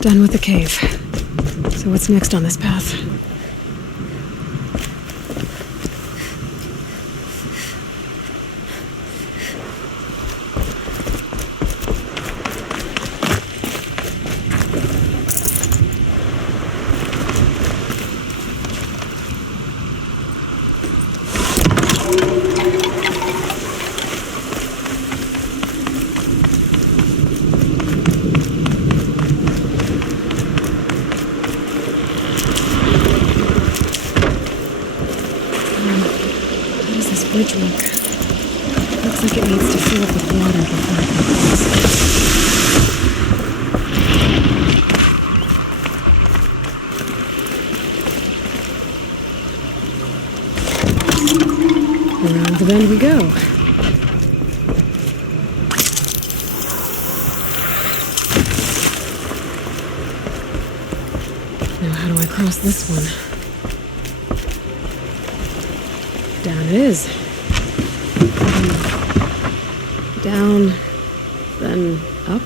Done with the cave. So what's next on this path? Bridge look. Looks like it needs to fill up with water before it can cross. Around the bend we go. Now how do I cross this one? Down it is. Down, then up.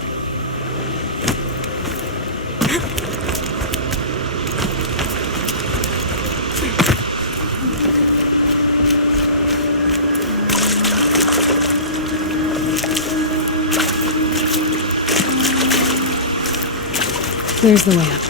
There's the way up.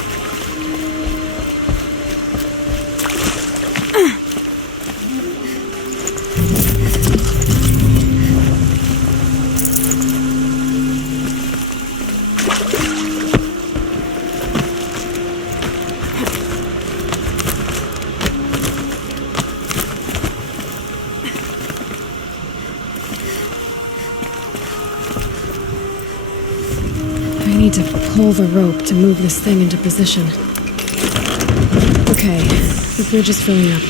I need to pull the rope to move this thing into position. Okay, the bridge is filling up.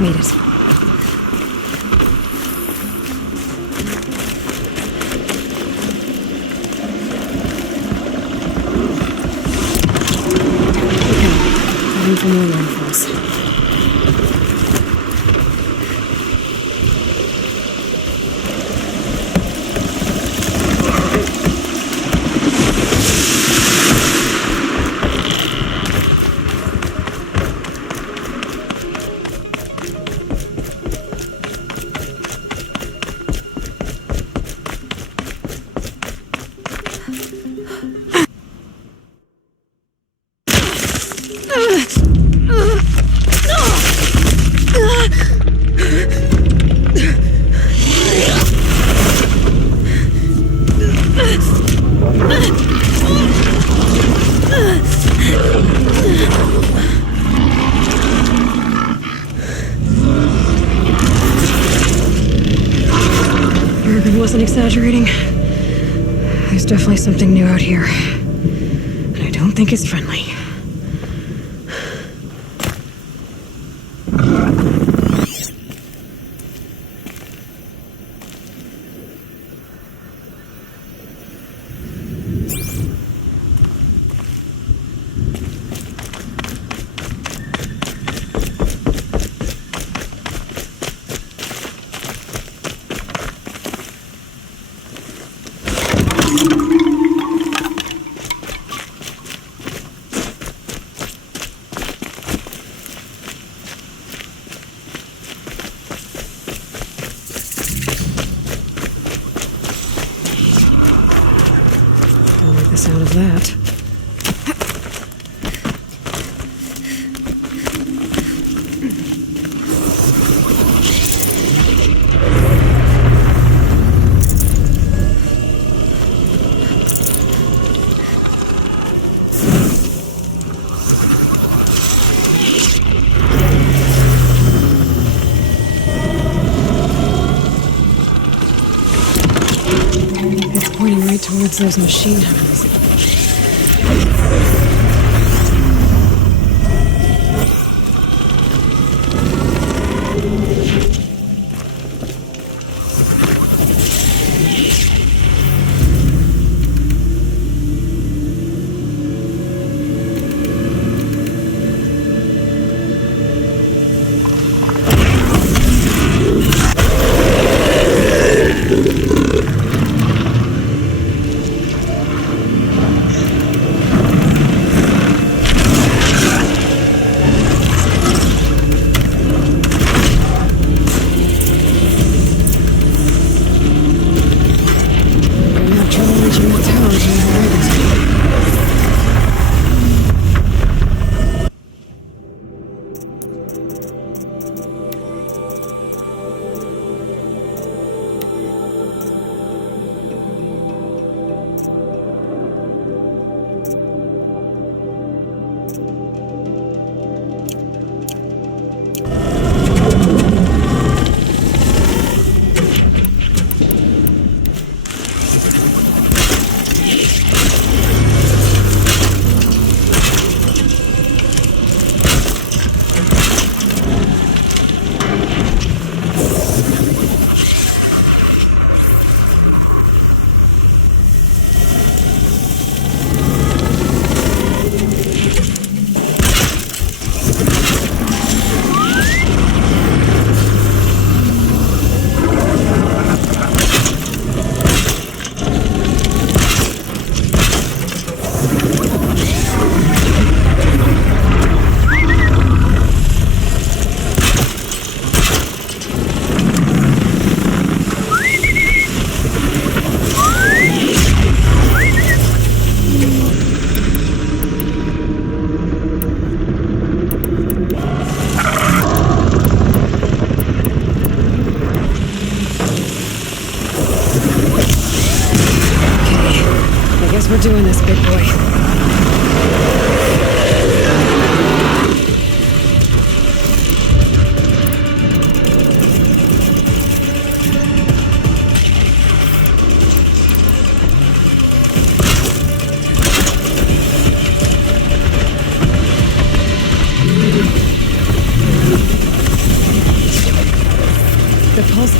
Made it. Okay, time for more rifles. Urban wasn't exaggerating. There's definitely something new out here. And I don't think it's friendly. Don't like the sound of that. It's pointing right towards those machine heavens.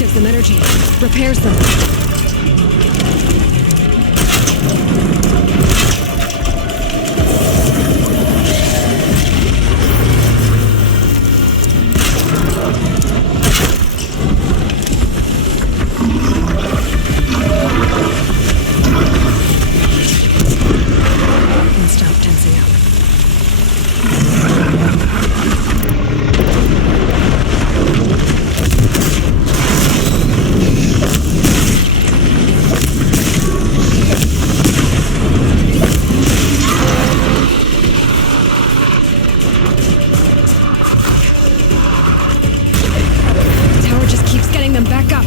Gives them energy. Repairs them. Can't stop tensing up. Tower just keeps getting them back up.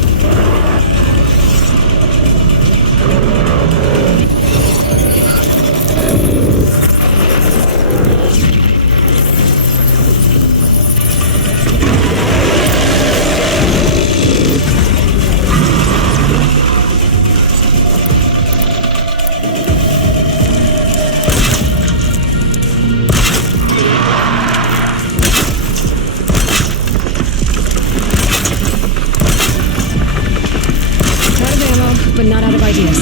Out of ammo, but not out of ideas.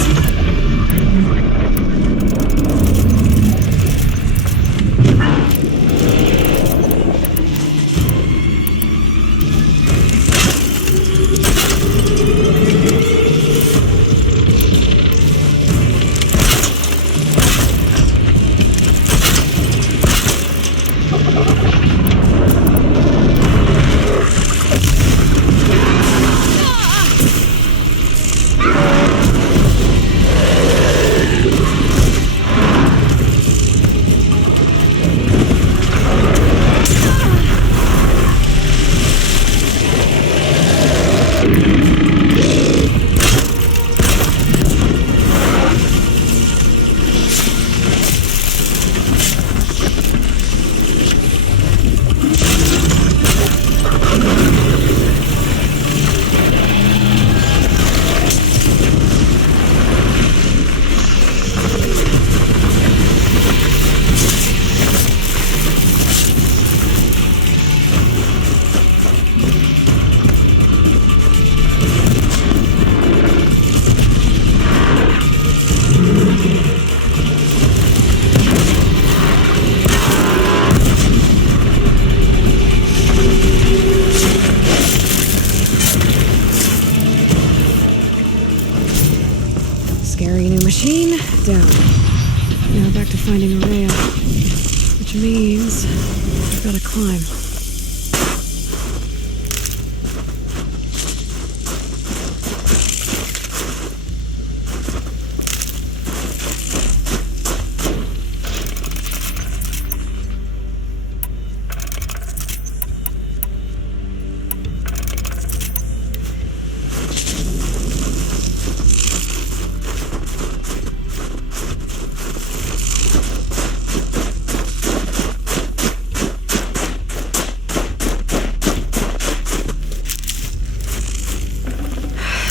Scary new machine, down. Now back to finding a rail. Which means I've gotta climb.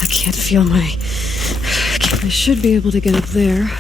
I can't feel my... I should be able to get up there.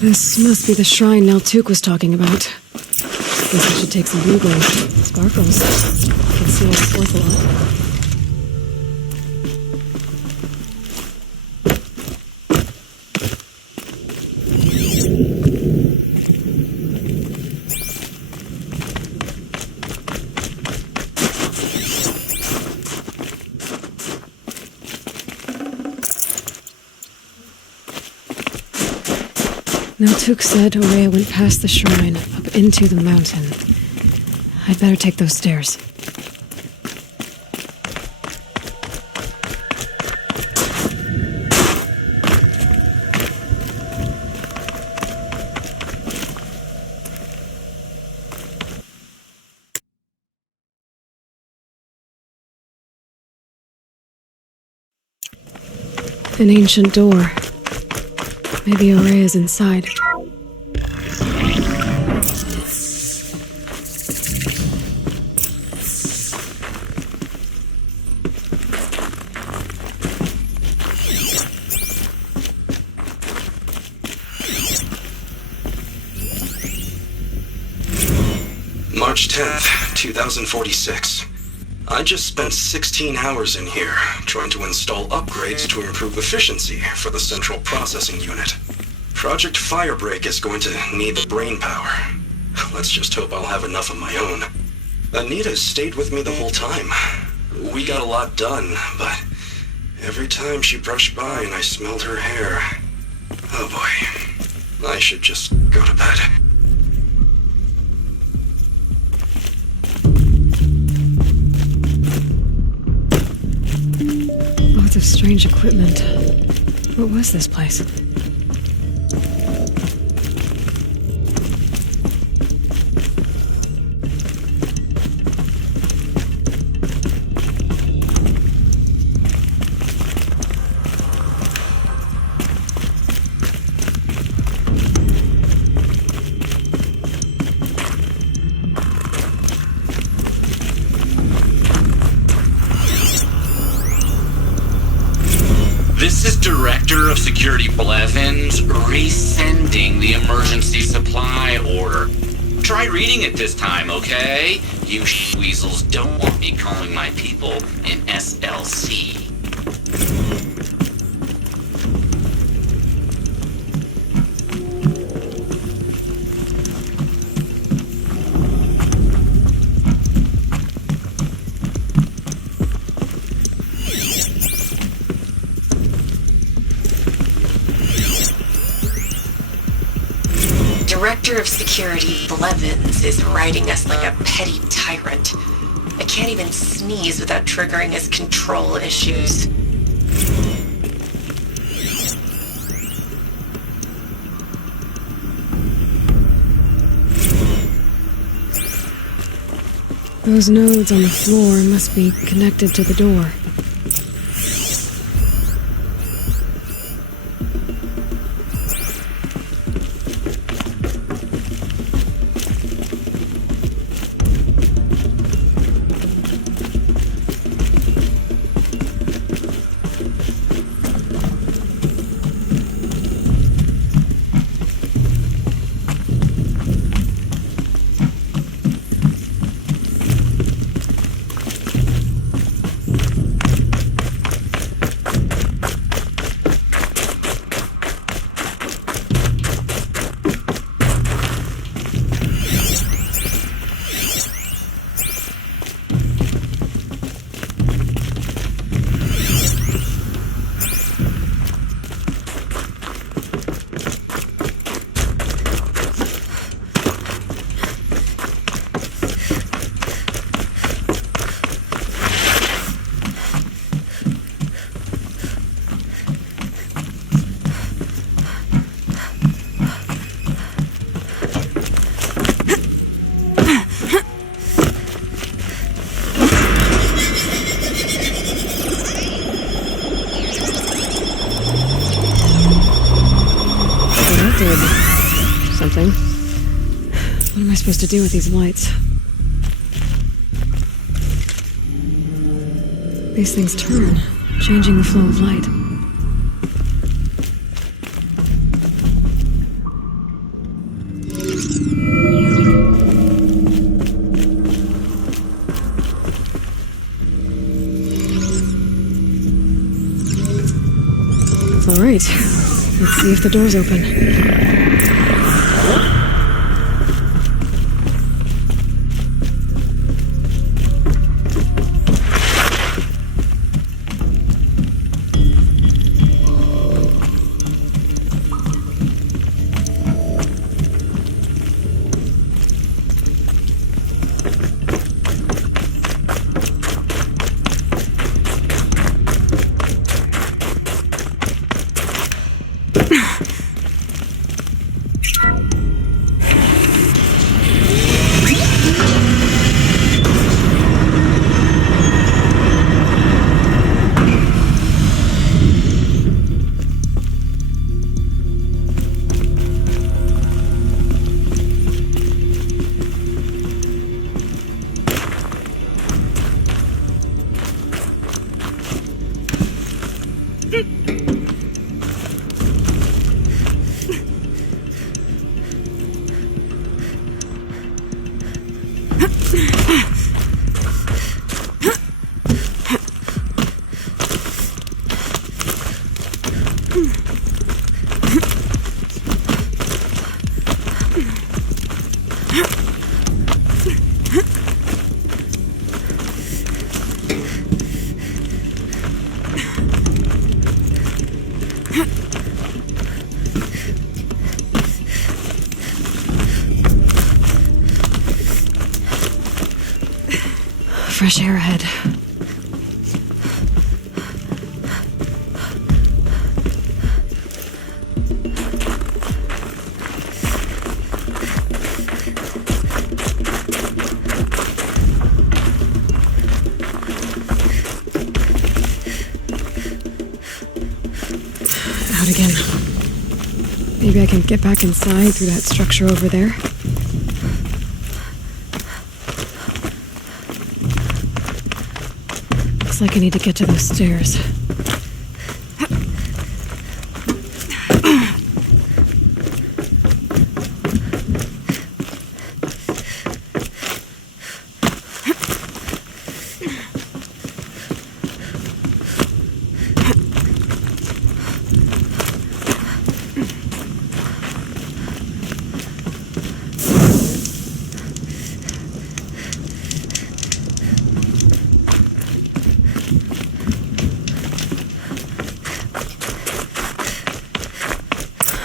This must be the shrine Naltuk was talking about. Guess I should take some Googling. Sparkles. Can see what's worth a lot. Naltuk said Ourea went past the shrine, up into the mountain. I'd better take those stairs. An ancient door. Maybe Ourea's inside. March 10th, 2046. I just spent 16 hours in here, trying to install upgrades to improve efficiency for the central processing unit. Project Firebreak is going to need the brain power. Let's just hope I'll have enough of my own. Anita stayed with me the whole time. We got a lot done, but every time she brushed by and I smelled her hair... Oh boy. I should just go to bed. Lots of strange equipment. What was this place? This is Director of Security Blevins resending the emergency supply order. Try reading it this time, okay? You weasels don't want me calling my people in SLC. Director of Security Blevins is riding us like a petty tyrant. I can't even sneeze without triggering his control issues. Those nodes on the floor must be connected to the door. Something. What am I supposed to do with these lights? These things turn, changing the flow of light. All right, let's see if the door's open. Fresh air ahead. Out again. Maybe I can get back inside through that structure over there. Looks like I need to get to those stairs.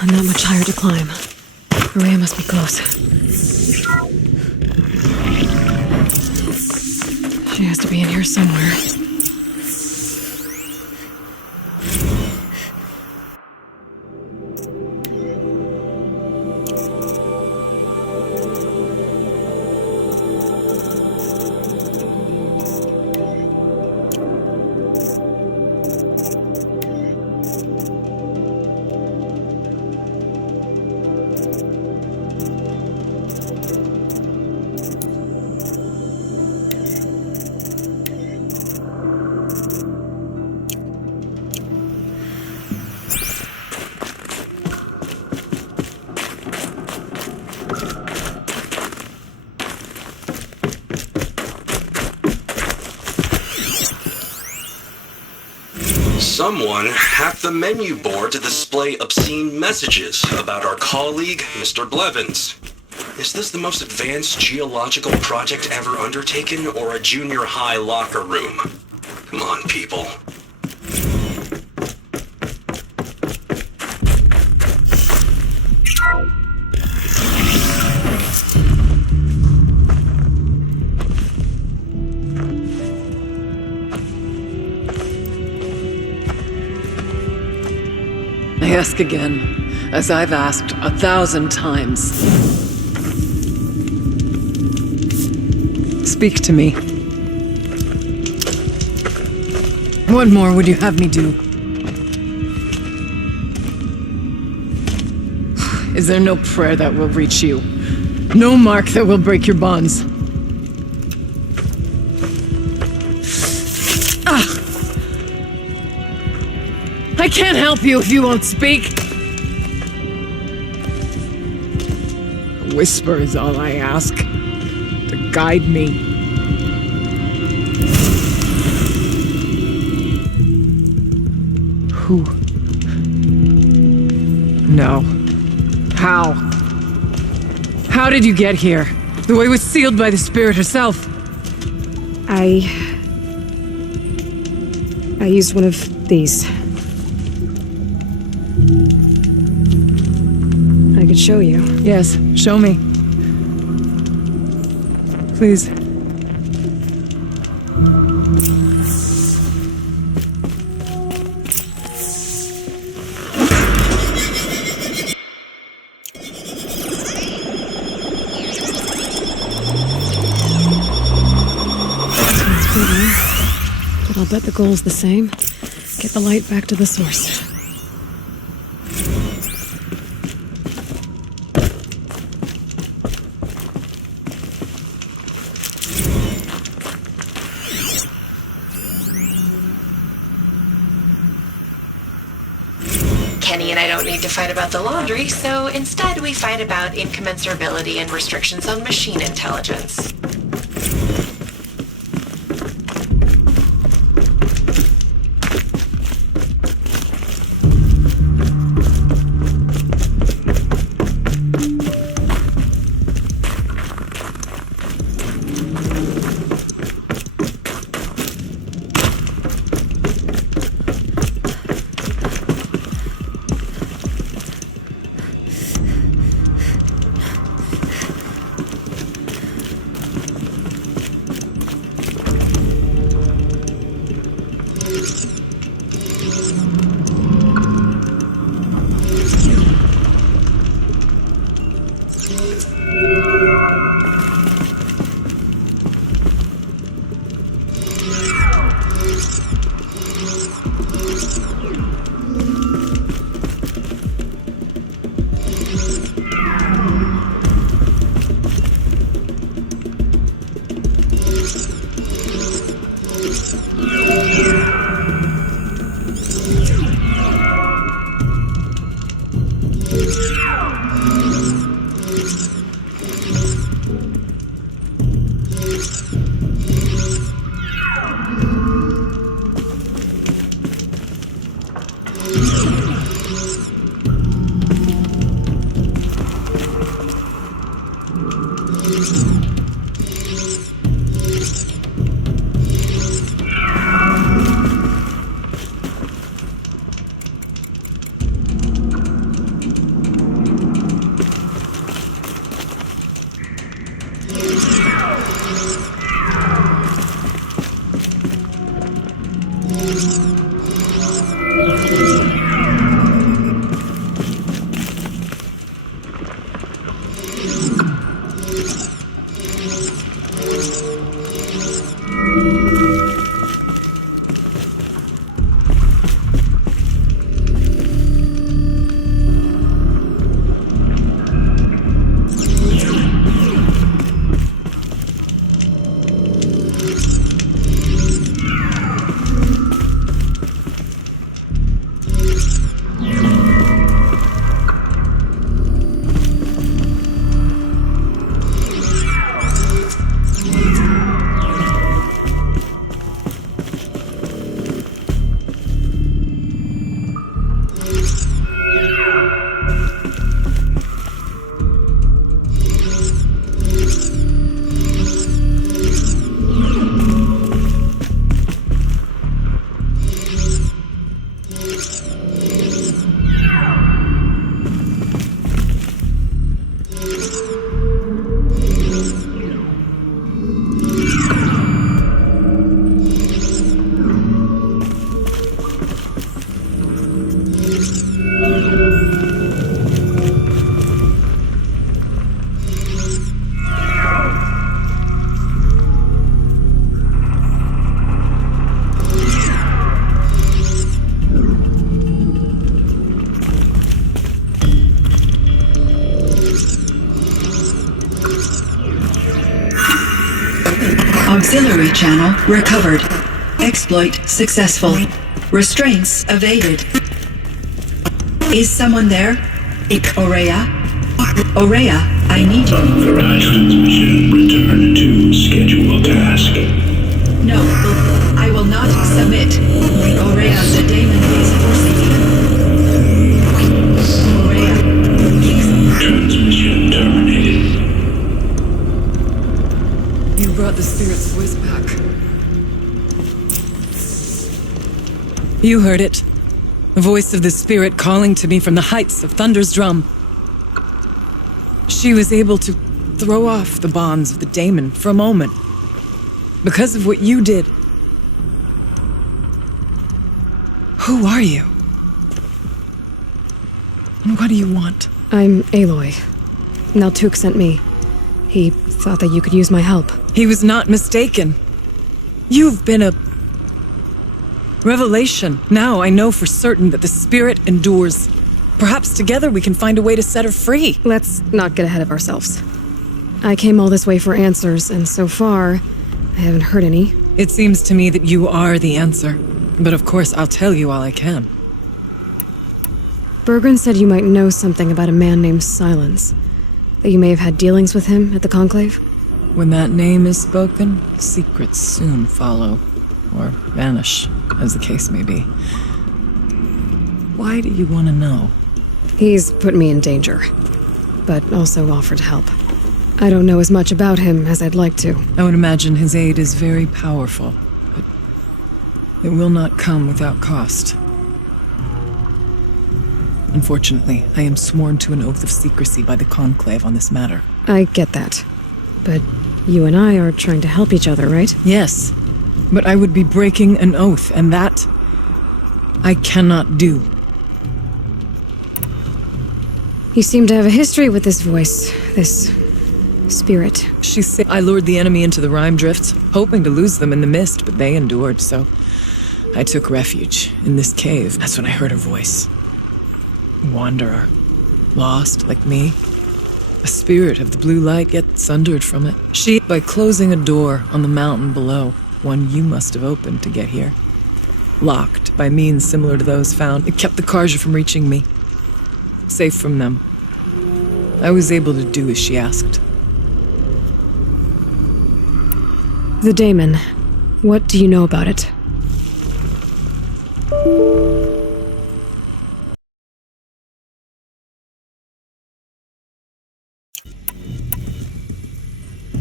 Not much higher to climb. Maria must be close. She has to be in here somewhere. Someone hacked the menu board to display obscene messages about our colleague, Mr. Blevins. Is this the most advanced geological project ever undertaken, or a junior high locker room? Come on, people. I ask again, as I've asked 1,000 times. Speak to me. What more would you have me do? Is there no prayer that will reach you? No mark that will break your bonds? I can't help you if you won't speak. A whisper is all I ask, to guide me. Who? No. How? How did you get here? The way was sealed by the spirit herself. I used one of these. I could show you. Yes, show me. Please. Sounds pretty, but I'll bet the goal's the same. Get the light back to the source. Kenny and I don't need to fight about the laundry, so instead we fight about incommensurability and restrictions on machine intelligence. Auxiliary channel recovered. Exploit successful. Restraints evaded. Is someone there? Aurea? Aurea, I need you. Authorized transmission. Return to scheduled task. No, I will not submit. Aurea, the daemon is forcing me. Aurea. Transmission terminated. You brought the spirit's voice back. You heard it. The voice of the spirit calling to me from the heights of Thunder's drum. She was able to throw off the bonds of the daemon for a moment. Because of what you did. Who are you? And what do you want? I'm Aloy. Naltuk sent me. He thought that you could use my help. He was not mistaken. You've been a revelation. Now I know for certain that the spirit endures. Perhaps together we can find a way to set her free. Let's not get ahead of ourselves. I came all this way for answers, and so far, I haven't heard any. It seems to me that you are the answer. But of course, I'll tell you all I can. Bergren said you might know something about a man named Silence. That you may have had dealings with him at the Conclave? When that name is spoken, secrets soon follow. Or vanish, as the case may be. Why do you want to know? He's put me in danger, but also offered help. I don't know as much about him as I'd like to. I would imagine his aid is very powerful, but it will not come without cost. Unfortunately, I am sworn to an oath of secrecy by the Conclave on this matter. I get that. But you and I are trying to help each other, right? Yes, but I would be breaking an oath, and that I cannot do. You seem to have a history with this voice, this spirit. She said I lured the enemy into the Rime Drift, hoping to lose them in the mist, but they endured, so I took refuge in this cave. That's when I heard her voice. A wanderer, lost like me. A spirit of the blue light gets sundered from it. She, by closing a door on the mountain below, one you must have opened to get here. Locked by means similar to those found, it kept the Carja from reaching me. safe from them. I was able to do as she asked. The daemon. What do you know about it?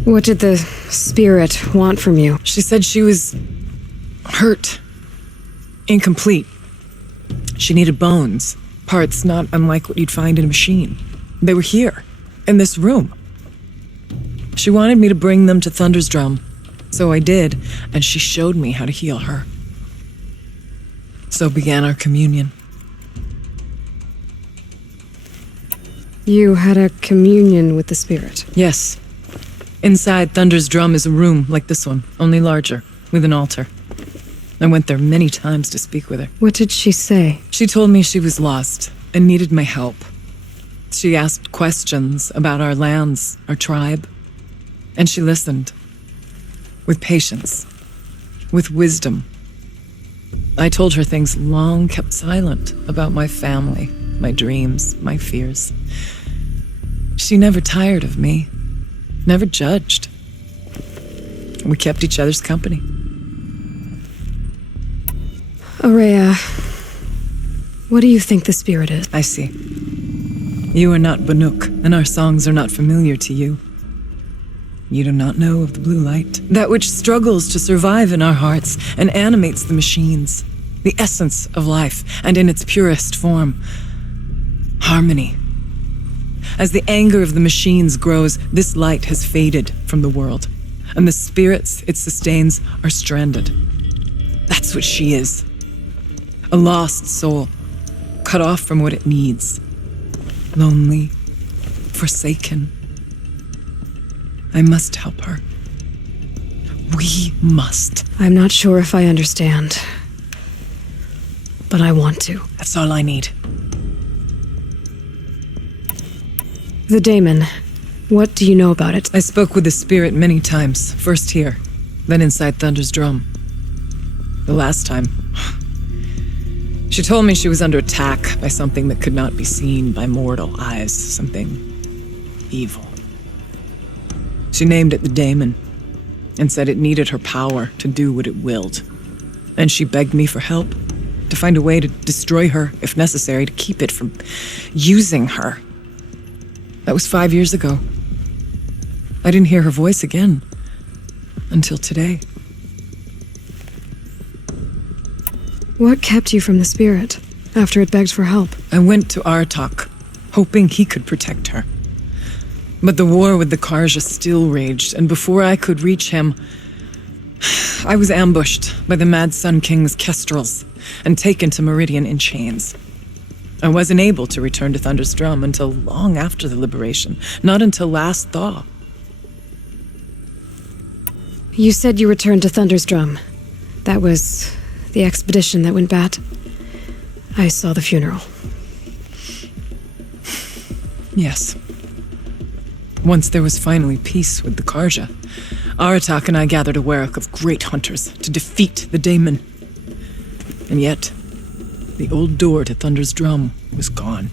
What did the spirit want from you? She said she was hurt, incomplete. She needed bones, parts not unlike what you'd find in a machine. They were here, in this room. She wanted me to bring them to Thunder's Drum, so I did, and she showed me how to heal her. So began our communion. You had a communion with the spirit? Yes. Inside Thunder's Drum is a room like this one, only larger, with an altar. I went there many times to speak with her. What did she say? She told me she was lost and needed my help. She asked questions about our lands, our tribe, and she listened. With patience, with wisdom. I told her things long kept silent about my family, my dreams, my fears. She never tired of me. Never judged. We kept each other's company. Aurea, what do you think the spirit is? I see. You are not Banuk, and our songs are not familiar to you. You do not know of the blue light, that which struggles to survive in our hearts and animates the machines, the essence of life, and in its purest form, harmony. As the anger of the machines grows, this light has faded from the world, and the spirits it sustains are stranded. That's what she is. A lost soul, cut off from what it needs. Lonely, forsaken. I must help her. We must. I'm not sure if I understand, but I want to. That's all I need. The daemon. What do you know about it? I spoke with the spirit many times, first here, then inside Thunder's Drum. The last time, she told me she was under attack by something that could not be seen by mortal eyes, something evil. She named it the daemon, and said it needed her power to do what it willed. And she begged me for help, to find a way to destroy her, if necessary, to keep it from using her. That was 5 years ago. I didn't hear her voice again, until today. What kept you from the spirit, after it begged for help? I went to Aratak, hoping he could protect her. But the war with the Karja still raged, and before I could reach him, I was ambushed by the Mad Sun King's kestrels and taken to Meridian in chains. I wasn't able to return to Thunder's Drum until long after the liberation, not until last thaw. You said you returned to Thunder's Drum. That was the expedition that went bad. I saw the funeral. Yes. Once there was finally peace with the Karja, Aratak and I gathered a Werek of great hunters to defeat the daemon. And yet, the old door to Thunder's Drum was gone,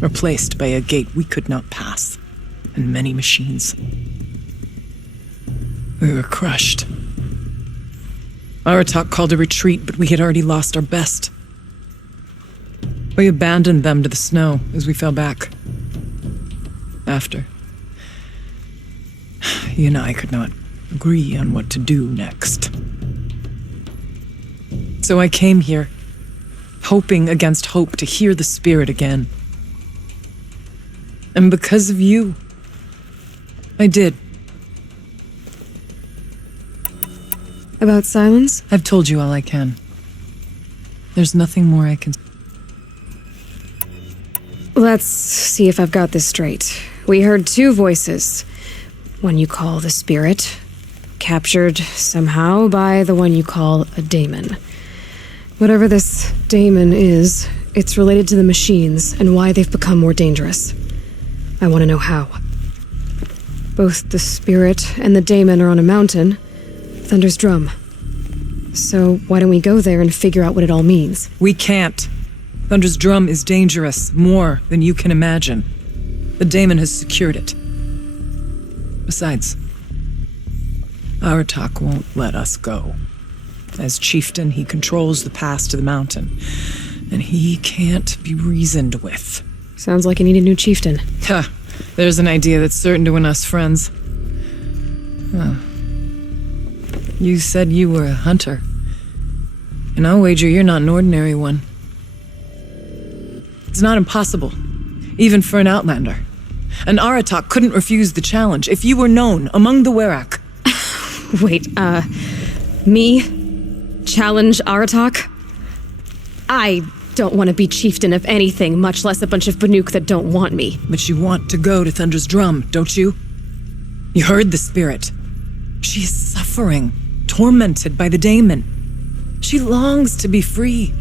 replaced by a gate we could not pass, and many machines. We were crushed. Aratak called a retreat, but we had already lost our best. We abandoned them to the snow as we fell back. After, he and I could not agree on what to do next. So I came here, hoping against hope to hear the spirit again. And because of you, I did. About silence? I've told you all I can. There's nothing more I can... Let's see if I've got this straight. We heard two voices. One you call the spirit, captured somehow by the one you call a daemon. Whatever this daemon is, it's related to the machines and why they've become more dangerous. I want to know how. Both the spirit and the daemon are on a mountain, Thunder's Drum. So why don't we go there and figure out what it all means? We can't. Thunder's drum is dangerous, more than you can imagine. The daemon has secured it. Besides, Aratak won't let us go. As chieftain, he controls the pass to the mountain, and he can't be reasoned with. Sounds like you need a new chieftain. Ha! There's an idea that's certain to win us friends. Huh. You said you were a hunter. And I'll wager you're not an ordinary one. It's not impossible, even for an outlander. And Aratak couldn't refuse the challenge if you were known among the Werak. Wait, me? Challenge Aratak? I don't want to be chieftain of anything, much less a bunch of Banuk that don't want me. But you want to go to Thunder's drum, don't you? You heard the spirit. She is suffering, tormented by the daemon. She longs to be free.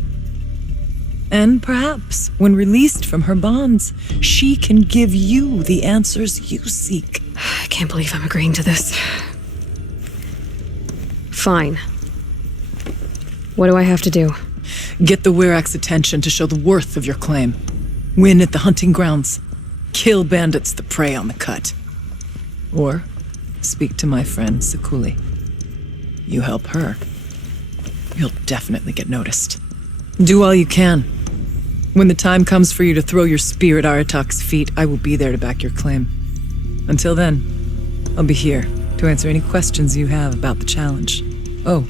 And perhaps, when released from her bonds, she can give you the answers you seek. I can't believe I'm agreeing to this. Fine. What do I have to do? Get the Werak's attention to show the worth of your claim. Win at the hunting grounds. Kill bandits that prey on the cut. Or speak to my friend Sekuli. You help her, you'll definitely get noticed. Do all you can. When the time comes for you to throw your spear at Aratak's feet, I will be there to back your claim. Until then, I'll be here to answer any questions you have about the challenge. Oh,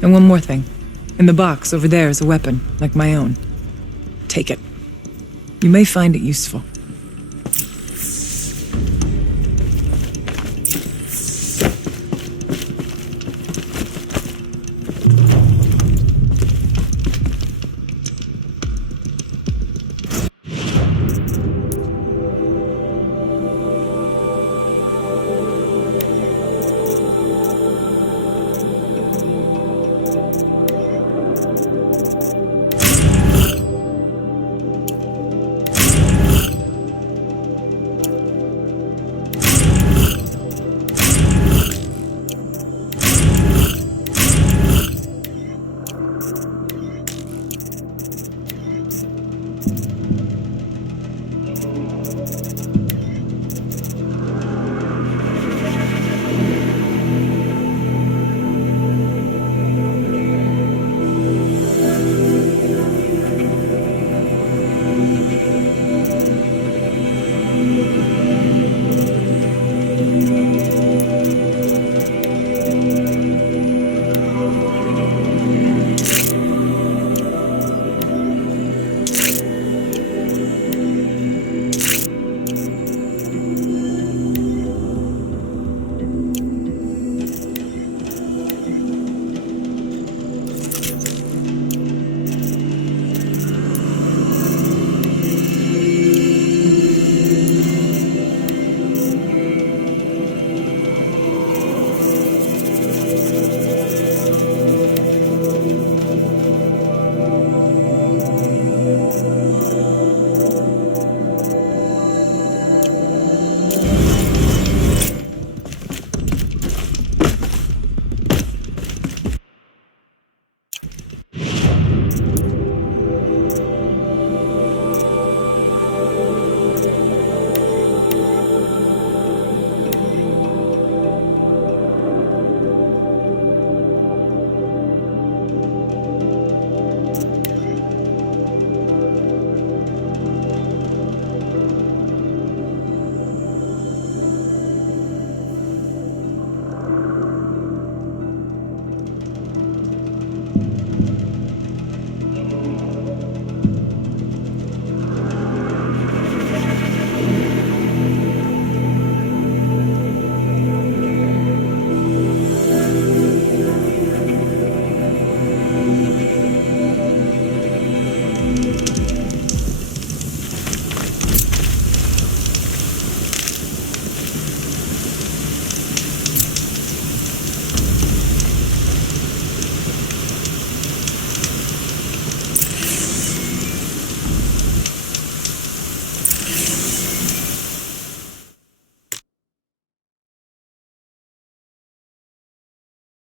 and one more thing. In the box over there is a weapon, like my own. Take it. You may find it useful.